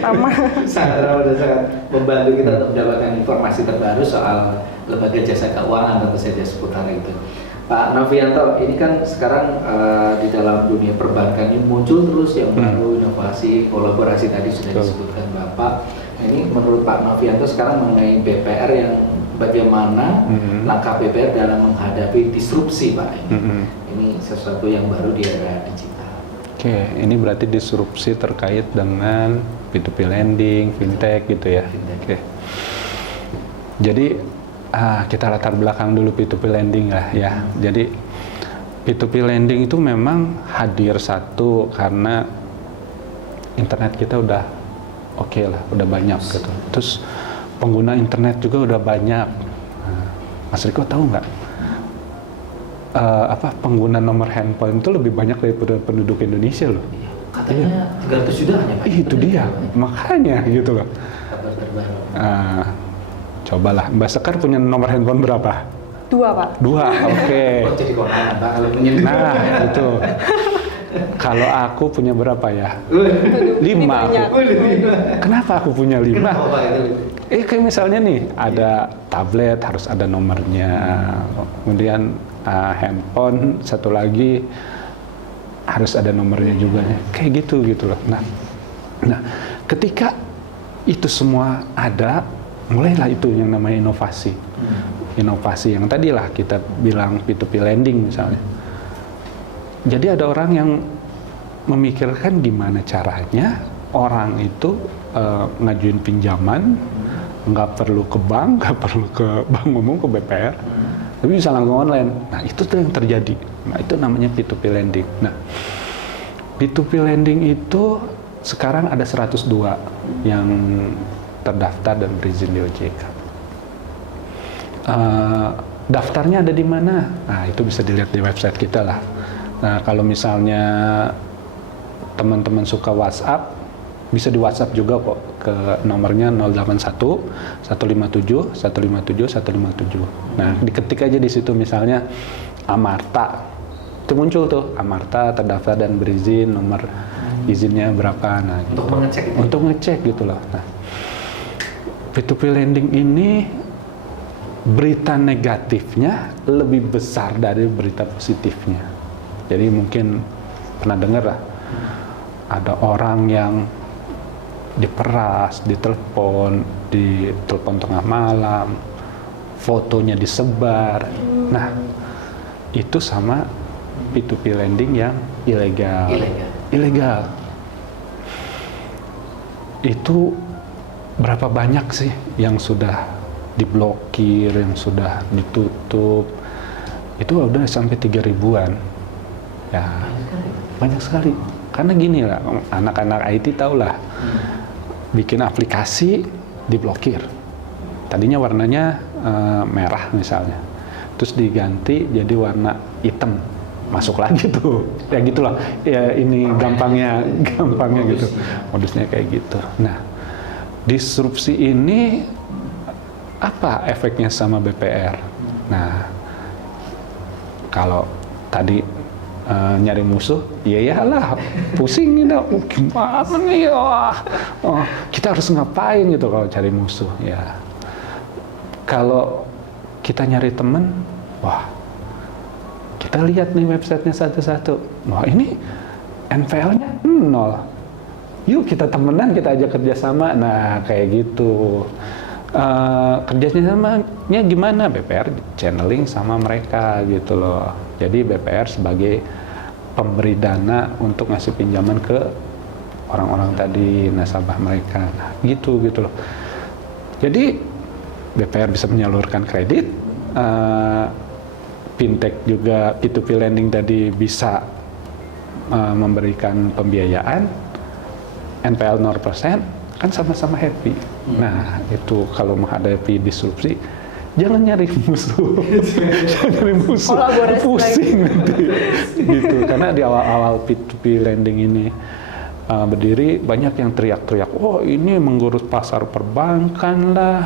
ramah. Sangat ramah dan sangat membantu kita untuk mendapatkan informasi terbaru soal lembaga jasa keuangan, tentu saja seputar itu. Pak Novianto, ini kan sekarang di dalam dunia perbankan ini muncul terus yang baru, inovasi, kolaborasi tadi sudah disebutkan Bapak. Nah, ini menurut Pak Novianto sekarang mengenai BPR, yang bagaimana langkah BPR dalam menghadapi disrupsi Pak ini. Ini sesuatu yang baru di era digital. Oke, ini berarti disrupsi terkait dengan P2P lending, fintech gitu ya. Oke. Jadi kita latar belakang dulu P2P lending lah ya. Jadi P2P lending itu memang hadir satu karena internet kita udah oke lah, udah banyak gitu. Terus pengguna internet juga udah banyak. Mas Riko tahu nggak? Pengguna nomor handphone itu lebih banyak daripada penduduk Indonesia loh. Katanya 300 juta hanya Pak. Itu dia, makanya gitu loh. Kabar terbaru. Cobalah, Mbak Sekar punya nomor handphone berapa? 2 Pak. 2, oke. Oh, jadi konangan Pak kalau punya. Nah, itu. Kalau aku punya berapa ya? 5 aku. Kenapa aku punya 5? Kenapa Pak itu? Kayak misalnya nih, ada tablet harus ada nomornya. Kemudian handphone satu lagi harus ada nomornya juga. Kayak gitu loh. Nah, ketika itu semua ada, mulailah itu yang namanya inovasi. Inovasi yang tadilah kita bilang P2P lending misalnya. Jadi ada orang yang memikirkan gimana caranya orang itu ngajuin pinjaman, nggak perlu ke bank, nggak perlu ke bank umum, ke BPR, tapi bisa langsung online. Nah, itu tuh yang terjadi. Nah, itu namanya P2P lending. Nah, P2P lending itu sekarang ada 102 yang terdaftar dan berizin di OJK. Daftarnya ada di mana? Nah, itu bisa dilihat di website kita lah. Nah, kalau misalnya teman-teman suka WhatsApp, bisa di WhatsApp juga kok ke nomornya 081 157 157 157. Nah, diketik aja di situ misalnya Amarta. Itu muncul tuh Amarta terdaftar dan berizin, nomor izinnya berapa. Nah, Untuk gitu. mengecek itu. Untuk ngecek gitu loh. Nah, P2P lending ini berita negatifnya lebih besar dari berita positifnya. Jadi mungkin pernah dengar lah, ada orang yang diperas, ditelepon tengah malam, fotonya disebar. Nah, itu sama P2P lending yang ilegal. Ilegal. Itu berapa banyak sih yang sudah diblokir, yang sudah ditutup? Itu udah sampai 3.000-an. Ya, banyak sekali. Karena gini lah, anak-anak IT tahu lah, bikin aplikasi diblokir. Tadinya warnanya merah misalnya, terus diganti jadi warna hitam, masuk lagi tuh. Ya gitulah. Ya ini gampangnya gitu. Modusnya kayak gitu. Nah, disrupsi ini apa efeknya sama BPR? Nah, kalau tadi nyari musuh, iyalah pusing nih, gimana nih, kita harus ngapain gitu kalau cari musuh ya. Kalau kita nyari temen, wah, kita lihat nih websitenya satu-satu, wah ini NPL-nya 0. Yuk kita temenan, kita ajak kerjasama. Nah kayak gitu. Kerjasamanya gimana? BPR channeling sama mereka gitu loh. Jadi BPR sebagai pemberi dana untuk ngasih pinjaman ke orang-orang tadi, nasabah mereka. Nah, gitu loh. Jadi BPR bisa menyalurkan kredit, fintech juga P2P lending tadi bisa memberikan pembiayaan, NPL 0%, kan sama-sama happy. Nah, itu kalau menghadapi disrupsi, jangan nyari musuh. Jangan nyari musuh, pusing nanti. Gitu. Karena di awal-awal P2P lending ini berdiri, banyak yang teriak-teriak, oh ini menggurus pasar perbankan lah,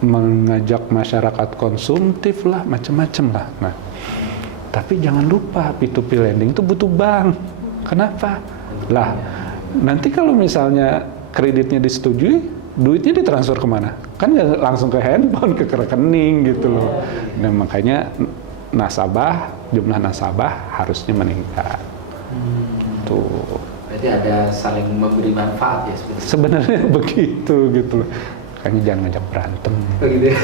mengajak masyarakat konsumtif lah, macam-macam lah. Nah, tapi jangan lupa P2P lending itu butuh bank. Kenapa? Lah, nanti kalau misalnya kreditnya disetujui, duitnya ditransfer kemana? Kan nggak langsung ke handphone, ke rekening gitu loh. Nah, makanya jumlah nasabah harusnya meningkat. Tuh. Berarti ada saling memberi manfaat ya sebenarnya. Sebenarnya begitu gitu loh. Makanya jangan ngajak berantem. Oh gitu ya.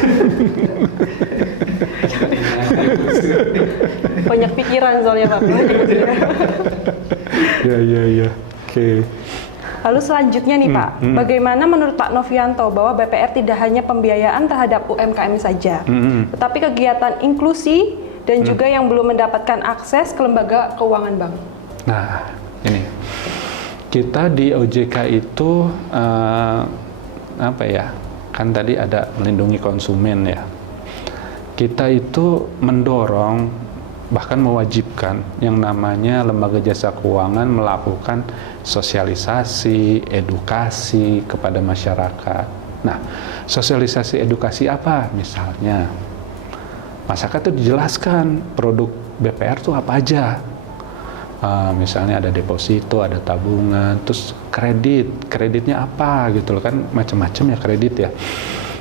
Banyak pikiran soalnya Pak. Ya. Oke. Lalu selanjutnya nih Pak, bagaimana menurut Pak Novianto bahwa BPR tidak hanya pembiayaan terhadap UMKM saja, tetapi kegiatan inklusi dan juga yang belum mendapatkan akses ke lembaga keuangan bank? Nah, ini kita di OJK itu kan tadi ada melindungi konsumen ya. Kita itu mendorong, bahkan mewajibkan yang namanya lembaga jasa keuangan melakukan sosialisasi, edukasi kepada masyarakat. Nah, sosialisasi edukasi apa? Misalnya, masyarakat itu dijelaskan produk BPR itu apa aja. Misalnya ada deposito, ada tabungan, terus kreditnya apa gitu loh, kan macam-macam ya kredit ya.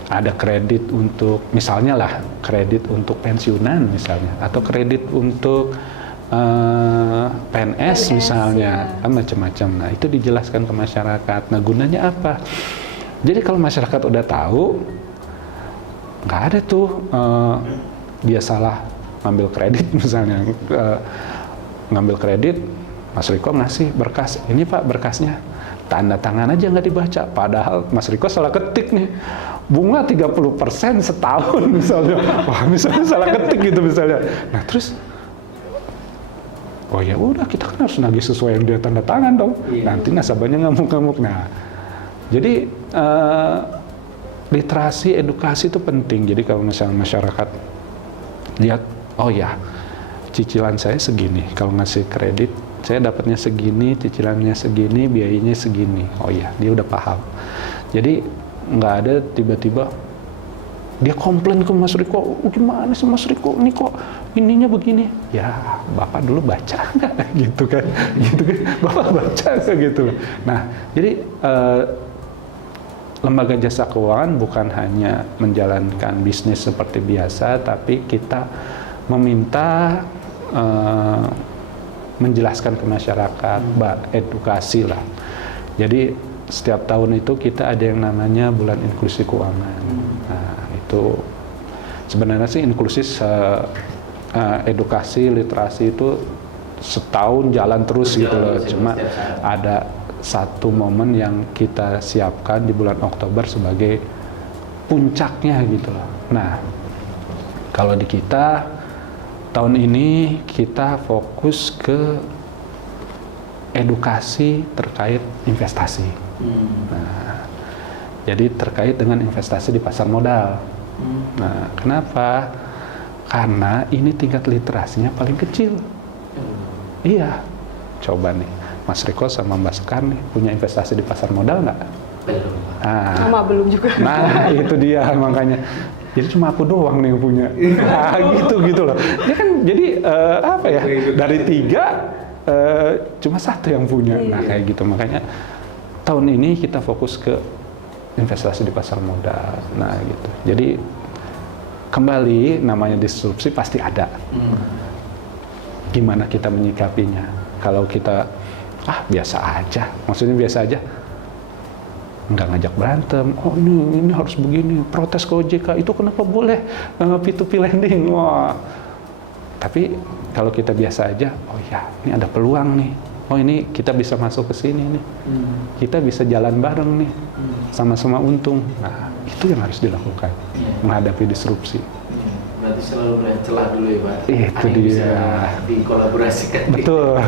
Ada kredit untuk, misalnya lah, kredit untuk pensiunan misalnya, atau kredit untuk PNS misalnya, kan macam-macam. Nah, itu dijelaskan ke masyarakat. Nah, gunanya apa? Jadi kalau masyarakat udah tahu, nggak ada tuh dia salah ngambil kredit misalnya. Ngambil kredit, Mas Riko ngasih berkas, ini Pak berkasnya, tanda tangan aja nggak dibaca, padahal Mas Riko salah ketik nih, bunga 30% setahun misalnya, wah misalnya salah ketik gitu misalnya. Nah terus Oh ya udah, kita kan harus nagih sesuai yang dia tanda tangan dong. Nanti nasabahnya ngamuk-ngamuk. Nah, jadi literasi edukasi itu penting. Jadi kalau misalnya masyarakat lihat, oh ya cicilan saya segini, kalau ngasih kredit saya dapatnya segini, cicilannya segini, biayanya segini. Oh ya, dia udah paham. Jadi nggak ada tiba-tiba dia komplain ke Mas Riko, oh, gimana sih Mas Riko, ini kok ininya begini? Ya, Bapak dulu baca nggak? Gitu kan, Bapak baca nggak gitu. Nah, jadi lembaga jasa keuangan bukan hanya menjalankan bisnis seperti biasa, tapi kita meminta menjelaskan ke masyarakat, edukasi lah. Jadi setiap tahun itu kita ada yang namanya Bulan Inklusi Keuangan. Nah, itu sebenarnya sih inklusi edukasi literasi itu setahun jalan terus gitu loh. Cuma ada satu momen yang kita siapkan di bulan Oktober sebagai puncaknya gitu loh. Nah, kalau di kita tahun ini kita fokus ke edukasi terkait investasi. Nah, jadi terkait dengan investasi di pasar modal. Nah, kenapa? Karena ini tingkat literasinya paling kecil. Iya, coba nih, Mas Riko sama Mbak Sekar nih punya investasi di pasar modal nggak? Belum. Sama belum juga. Nah, itu dia makanya. Jadi cuma aku doang nih yang punya. Nah, gitu loh. Dia kan jadi apa ya? Dari 3 cuma 1 yang punya. Nah, kayak gitu makanya tahun ini kita fokus ke investasi di pasar modal. Nah, gitu. Jadi kembali namanya disrupsi pasti ada. Gimana kita menyikapinya? Kalau kita biasa aja, maksudnya biasa aja, nggak ngajak berantem. Oh ini harus begini, protes ke OJK itu kenapa boleh P2P lending? Wah. Tapi kalau kita biasa aja, oh ya ini ada peluang nih. Oh ini kita bisa masuk ke sini nih. Kita bisa jalan bareng nih, sama-sama untung. Nah itu yang harus dilakukan menghadapi disrupsi. Berarti selalu melihat celah dulu ya Pak. Itu dia. Bisa dikolaborasikan. Betul.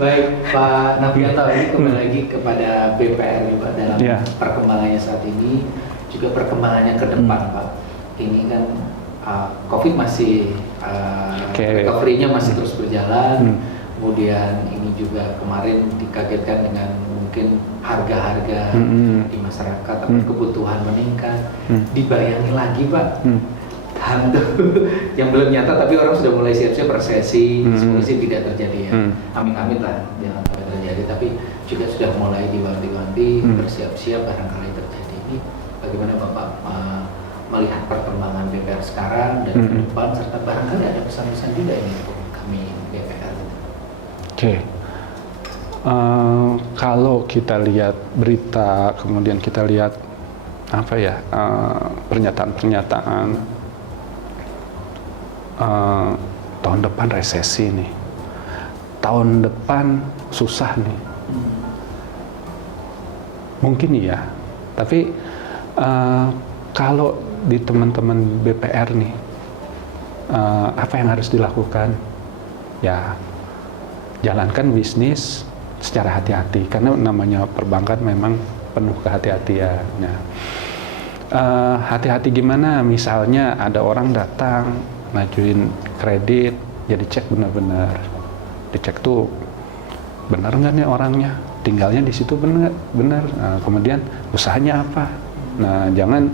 Baik Pak Nafianto, ini kembali lagi kepada BPR nih Pak dalam perkembangannya saat ini, juga perkembangannya ke depan Pak. Ini kan COVID masih recovery-nya masih terus berjalan. Kemudian ini juga kemarin dikagetkan dengan mungkin harga-harga di masyarakat atau kebutuhan meningkat. Dibayangi lagi Pak, hantu yang belum nyata tapi orang sudah mulai siap-siap resesi. Semoga sih tidak terjadi ya. Amin-amin lah, jangan sampai terjadi. Tapi juga sudah mulai diwanti-wanti bersiap-siap barangkali terjadi. Ini bagaimana Bapak melihat perkembangan BPR sekarang dan ke depan, serta barangkali ada pesan-pesan juga ini untuk kami BPR. Oke. Kalau kita lihat berita, kemudian kita lihat pernyataan-pernyataan tahun depan resesi nih, tahun depan susah nih, mungkin iya. Tapi kalau di teman-teman BPR nih, apa yang harus dilakukan? Ya, jalankan bisnis secara hati-hati, karena namanya perbankan memang penuh kehati-hatian. Nah, hati-hati gimana? Misalnya ada orang datang ngajuin kredit, ya dicek benar-benar, dicek tuh benar nggak nih orangnya, tinggalnya di situ benar. Nah, kemudian usahanya apa? Nah, jangan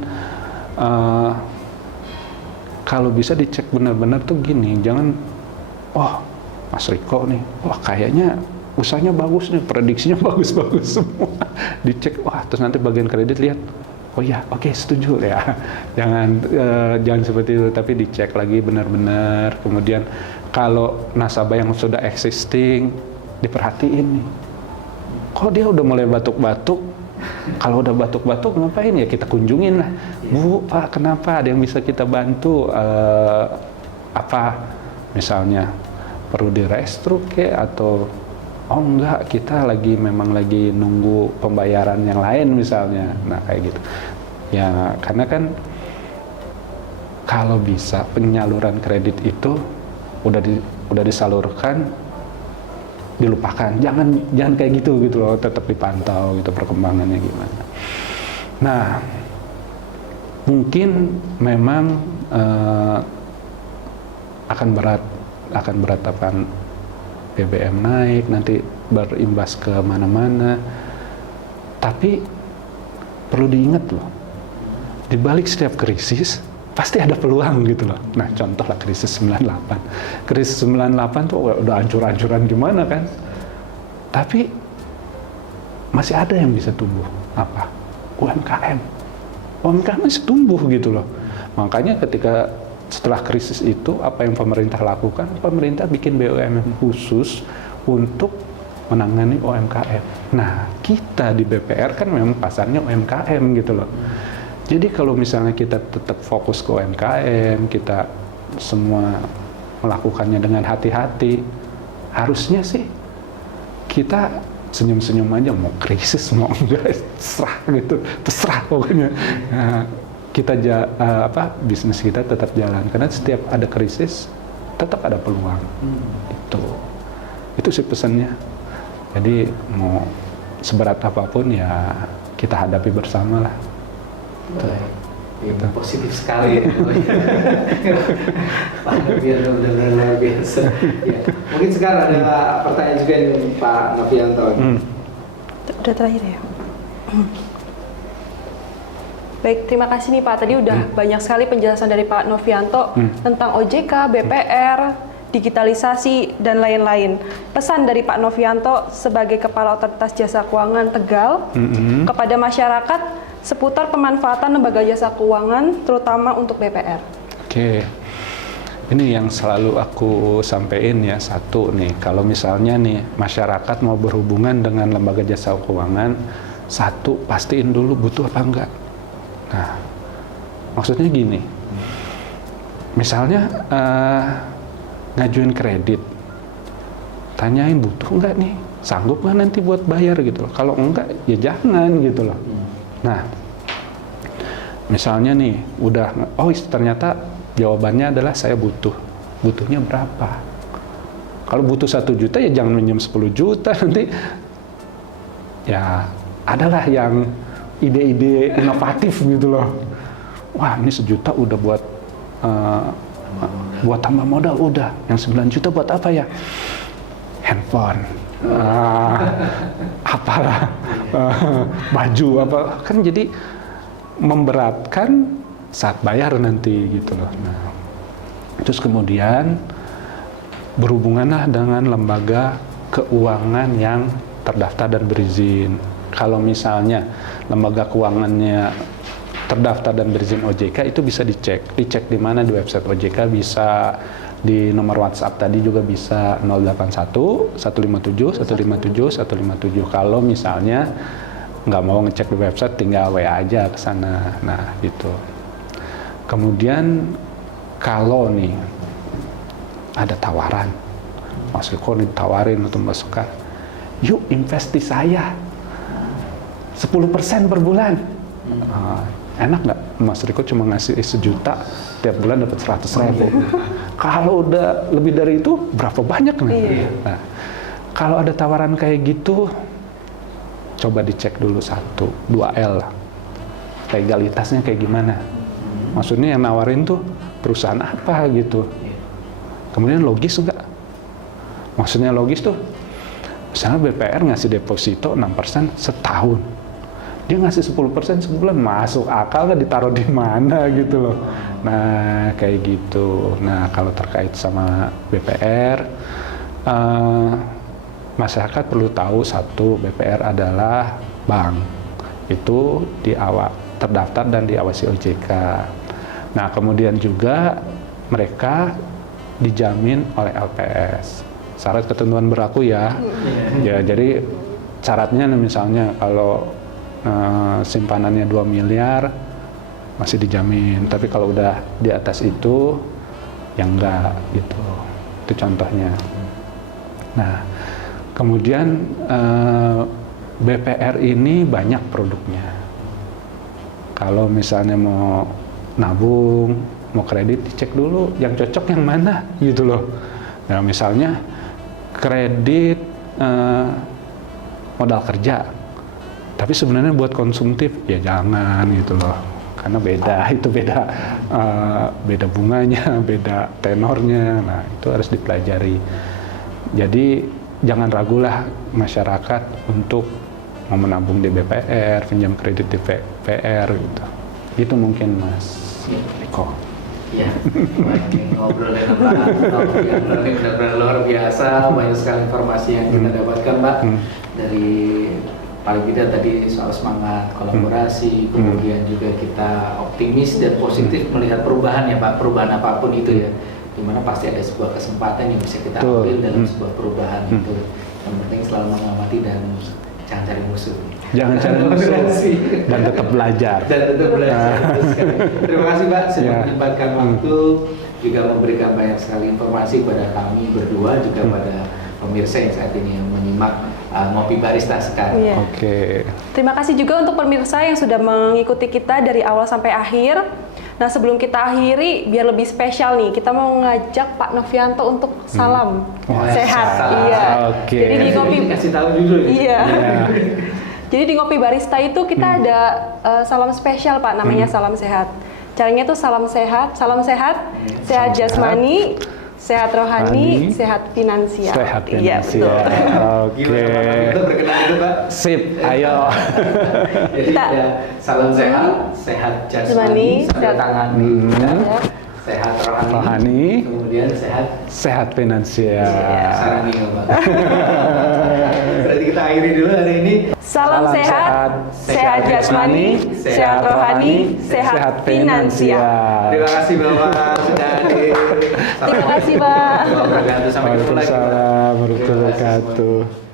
kalau bisa dicek benar-benar tuh gini, jangan Mas Riko nih, kayaknya usahanya bagus nih, prediksinya bagus-bagus semua. Dicek, terus nanti bagian kredit lihat, oh ya, oke, setuju ya. Jangan seperti itu, tapi dicek lagi benar-benar. Kemudian kalau nasabah yang sudah existing, diperhatiin nih. Kok dia udah mulai batuk-batuk? Kalau udah batuk-batuk ngapain ya? Kita kunjungin lah. Bu, Pak, kenapa? Ada yang bisa kita bantu? Apa misalnya perlu di-restruct atau enggak, kita memang lagi nunggu pembayaran yang lain misalnya. Nah, kayak gitu. Ya, karena kan kalau bisa penyaluran kredit itu udah udah disalurkan dilupakan. Jangan kayak gitu loh, tetap dipantau gitu perkembangannya gimana. Nah, mungkin memang akan berat apaan BBM naik, nanti berimbas ke mana-mana. Tapi perlu diingat loh, di balik setiap krisis pasti ada peluang gitu loh. Nah, contoh lah krisis 98. Krisis 98 tuh udah hancur-hancuran gimana kan. Tapi masih ada yang bisa tumbuh. Apa? UMKM. UMKM masih tumbuh gitu loh. Makanya ketika setelah krisis itu, apa yang pemerintah lakukan? Pemerintah bikin BUMN khusus untuk menangani UMKM. Nah, kita di BPR kan memang pasarnya UMKM gitu loh. Jadi kalau misalnya kita tetap fokus ke UMKM, kita semua melakukannya dengan hati-hati, harusnya sih kita senyum-senyum aja, mau krisis mau enggak terserah gitu, terserah pokoknya. Nah, kita bisnis kita tetap jalan, karena setiap ada krisis tetap ada peluang. Itu sih pesannya. Jadi mau seberat apapun ya kita hadapi bersama lah. Gitu. Positif sekali ya. Pak Novianto benar-benar luar biasa. Ya. Mungkin sekarang ada pertanyaan juga nih Pak Novianto. Udah terakhir ya. Baik, terima kasih nih Pak. Tadi udah banyak sekali penjelasan dari Pak Novianto tentang OJK, BPR, digitalisasi, dan lain-lain. Pesan dari Pak Novianto sebagai Kepala Otoritas Jasa Keuangan Tegal kepada masyarakat seputar pemanfaatan lembaga jasa keuangan, terutama untuk BPR. Oke, ini yang selalu aku sampaikan ya. Satu nih, kalau misalnya nih masyarakat mau berhubungan dengan lembaga jasa keuangan, satu, pastiin dulu butuh apa enggak. Nah, maksudnya gini, misalnya ngajuin kredit, tanyain butuh enggak nih, sanggup nggak nanti buat bayar gitu loh. Kalau enggak ya jangan gitu loh. Nah, misalnya nih udah, ternyata jawabannya adalah saya butuhnya berapa. Kalau butuh 1 juta ya jangan minjem 10 juta, nanti ya adalah yang ide-ide inovatif gitu loh. Wah, ini 1 juta udah buat tambah modal, udah. Yang 9 juta buat apa ya? Handphone, apalah, baju apa, kan jadi memberatkan saat bayar nanti gitu loh. Nah, terus kemudian berhubunganlah dengan lembaga keuangan yang terdaftar dan berizin. Kalau misalnya lembaga keuangannya terdaftar dan berizin OJK, itu bisa dicek di mana, di website OJK, bisa di nomor WhatsApp tadi juga bisa, 081 157 157 157. Kalau misalnya nggak mau ngecek di website, tinggal WA aja ke sana. Nah, gitu. Kemudian kalau nih ada tawaran, Mas Riko ditawarin atau Mas Sekar, yuk invest di saya 10% per bulan. Enak nggak? Mas Riko cuma ngasih 1 juta, tiap bulan dapat 100.000. Kalau udah lebih dari itu, berapa banyak nih? Nah, kalau ada tawaran kayak gitu, coba dicek dulu 1, 2L lah. Legalitasnya kayak gimana? Maksudnya yang nawarin tuh perusahaan apa gitu. Kemudian logis nggak? Maksudnya logis tuh, misalnya BPR ngasih deposito 6% setahun. Dia ngasih 10% sebulan, masuk akal nggak, ditaruh di mana gitu loh. Nah, kayak gitu. Nah, kalau terkait sama BPR, masyarakat perlu tahu, satu, BPR adalah bank. Itu terdaftar dan diawasi OJK. Nah, kemudian juga mereka dijamin oleh LPS. Syarat ketentuan berlaku ya. Ya, jadi syaratnya misalnya kalau simpanannya 2 miliar masih dijamin, tapi kalau udah di atas itu ya enggak gitu. Itu contohnya. Nah, kemudian BPR ini banyak produknya. Kalau misalnya mau nabung, mau kredit, dicek dulu yang cocok yang mana gitu loh. Nah, misalnya kredit modal kerja, tapi sebenarnya buat konsumtif ya jangan gitu loh, karena beda itu beda bunganya, beda tenornya. Nah itu harus dipelajari. Jadi jangan ragulah masyarakat untuk mau menabung di BPR, pinjam kredit di BPR gitu. Itu mungkin Mas Riko. Ya, ngobrol dengan Pak Taufik yang benar-benar luar biasa, banyak sekali informasi yang kita dapatkan, Pak. Dari paling tidak tadi soal semangat kolaborasi, kemudian juga kita optimis dan positif melihat perubahan ya Pak, perubahan apapun itu ya, dimana pasti ada sebuah kesempatan yang bisa kita ambil dalam sebuah perubahan itu. Yang penting selalu mengamati dan jangan cari musuh. Jangan cari musuh dan tetap belajar. Terima kasih Pak sudah menyempatkan waktu, juga memberikan banyak sekali informasi kepada kami berdua, juga pada pemirsa yang saat ini yang menyimak Ngopi Barista sekarang. Iya. Oke. Terima kasih juga untuk pemirsa yang sudah mengikuti kita dari awal sampai akhir. Nah, sebelum kita akhiri, biar lebih spesial nih, kita mau ngajak Pak Novianto untuk salam sehat. Salam. Iya. Oke. Jadi di Ngopi kasih tahu dulu ya. Iya. Jadi di Ngopi Barista itu kita ada salam spesial Pak, namanya salam sehat. Caranya tuh salam sehat, sehat jasmani, sehat rohani, sehat finansial. Sehat Iya, finansial. betul. Oke. Gimana Pak itu berkenan itu Pak? Sip, ayo. Jadi Kita- ada salam sehat, sehat jasmani, Jasmani, sehat tangan, Ya. sehat rohani, Rohani. kemudian sehat Sehat finansial. sarani Pak. Berarti kita akhiri dulu hari ini. Salam sehat, sehat jasmani, sehat rohani, sehat finansial. Terima kasih Bapak sudah hadir. Terima kasih, Pak. Sampai ketemu lagi Pak. Waalaikumsalam warahmatullahi wabarakatuh.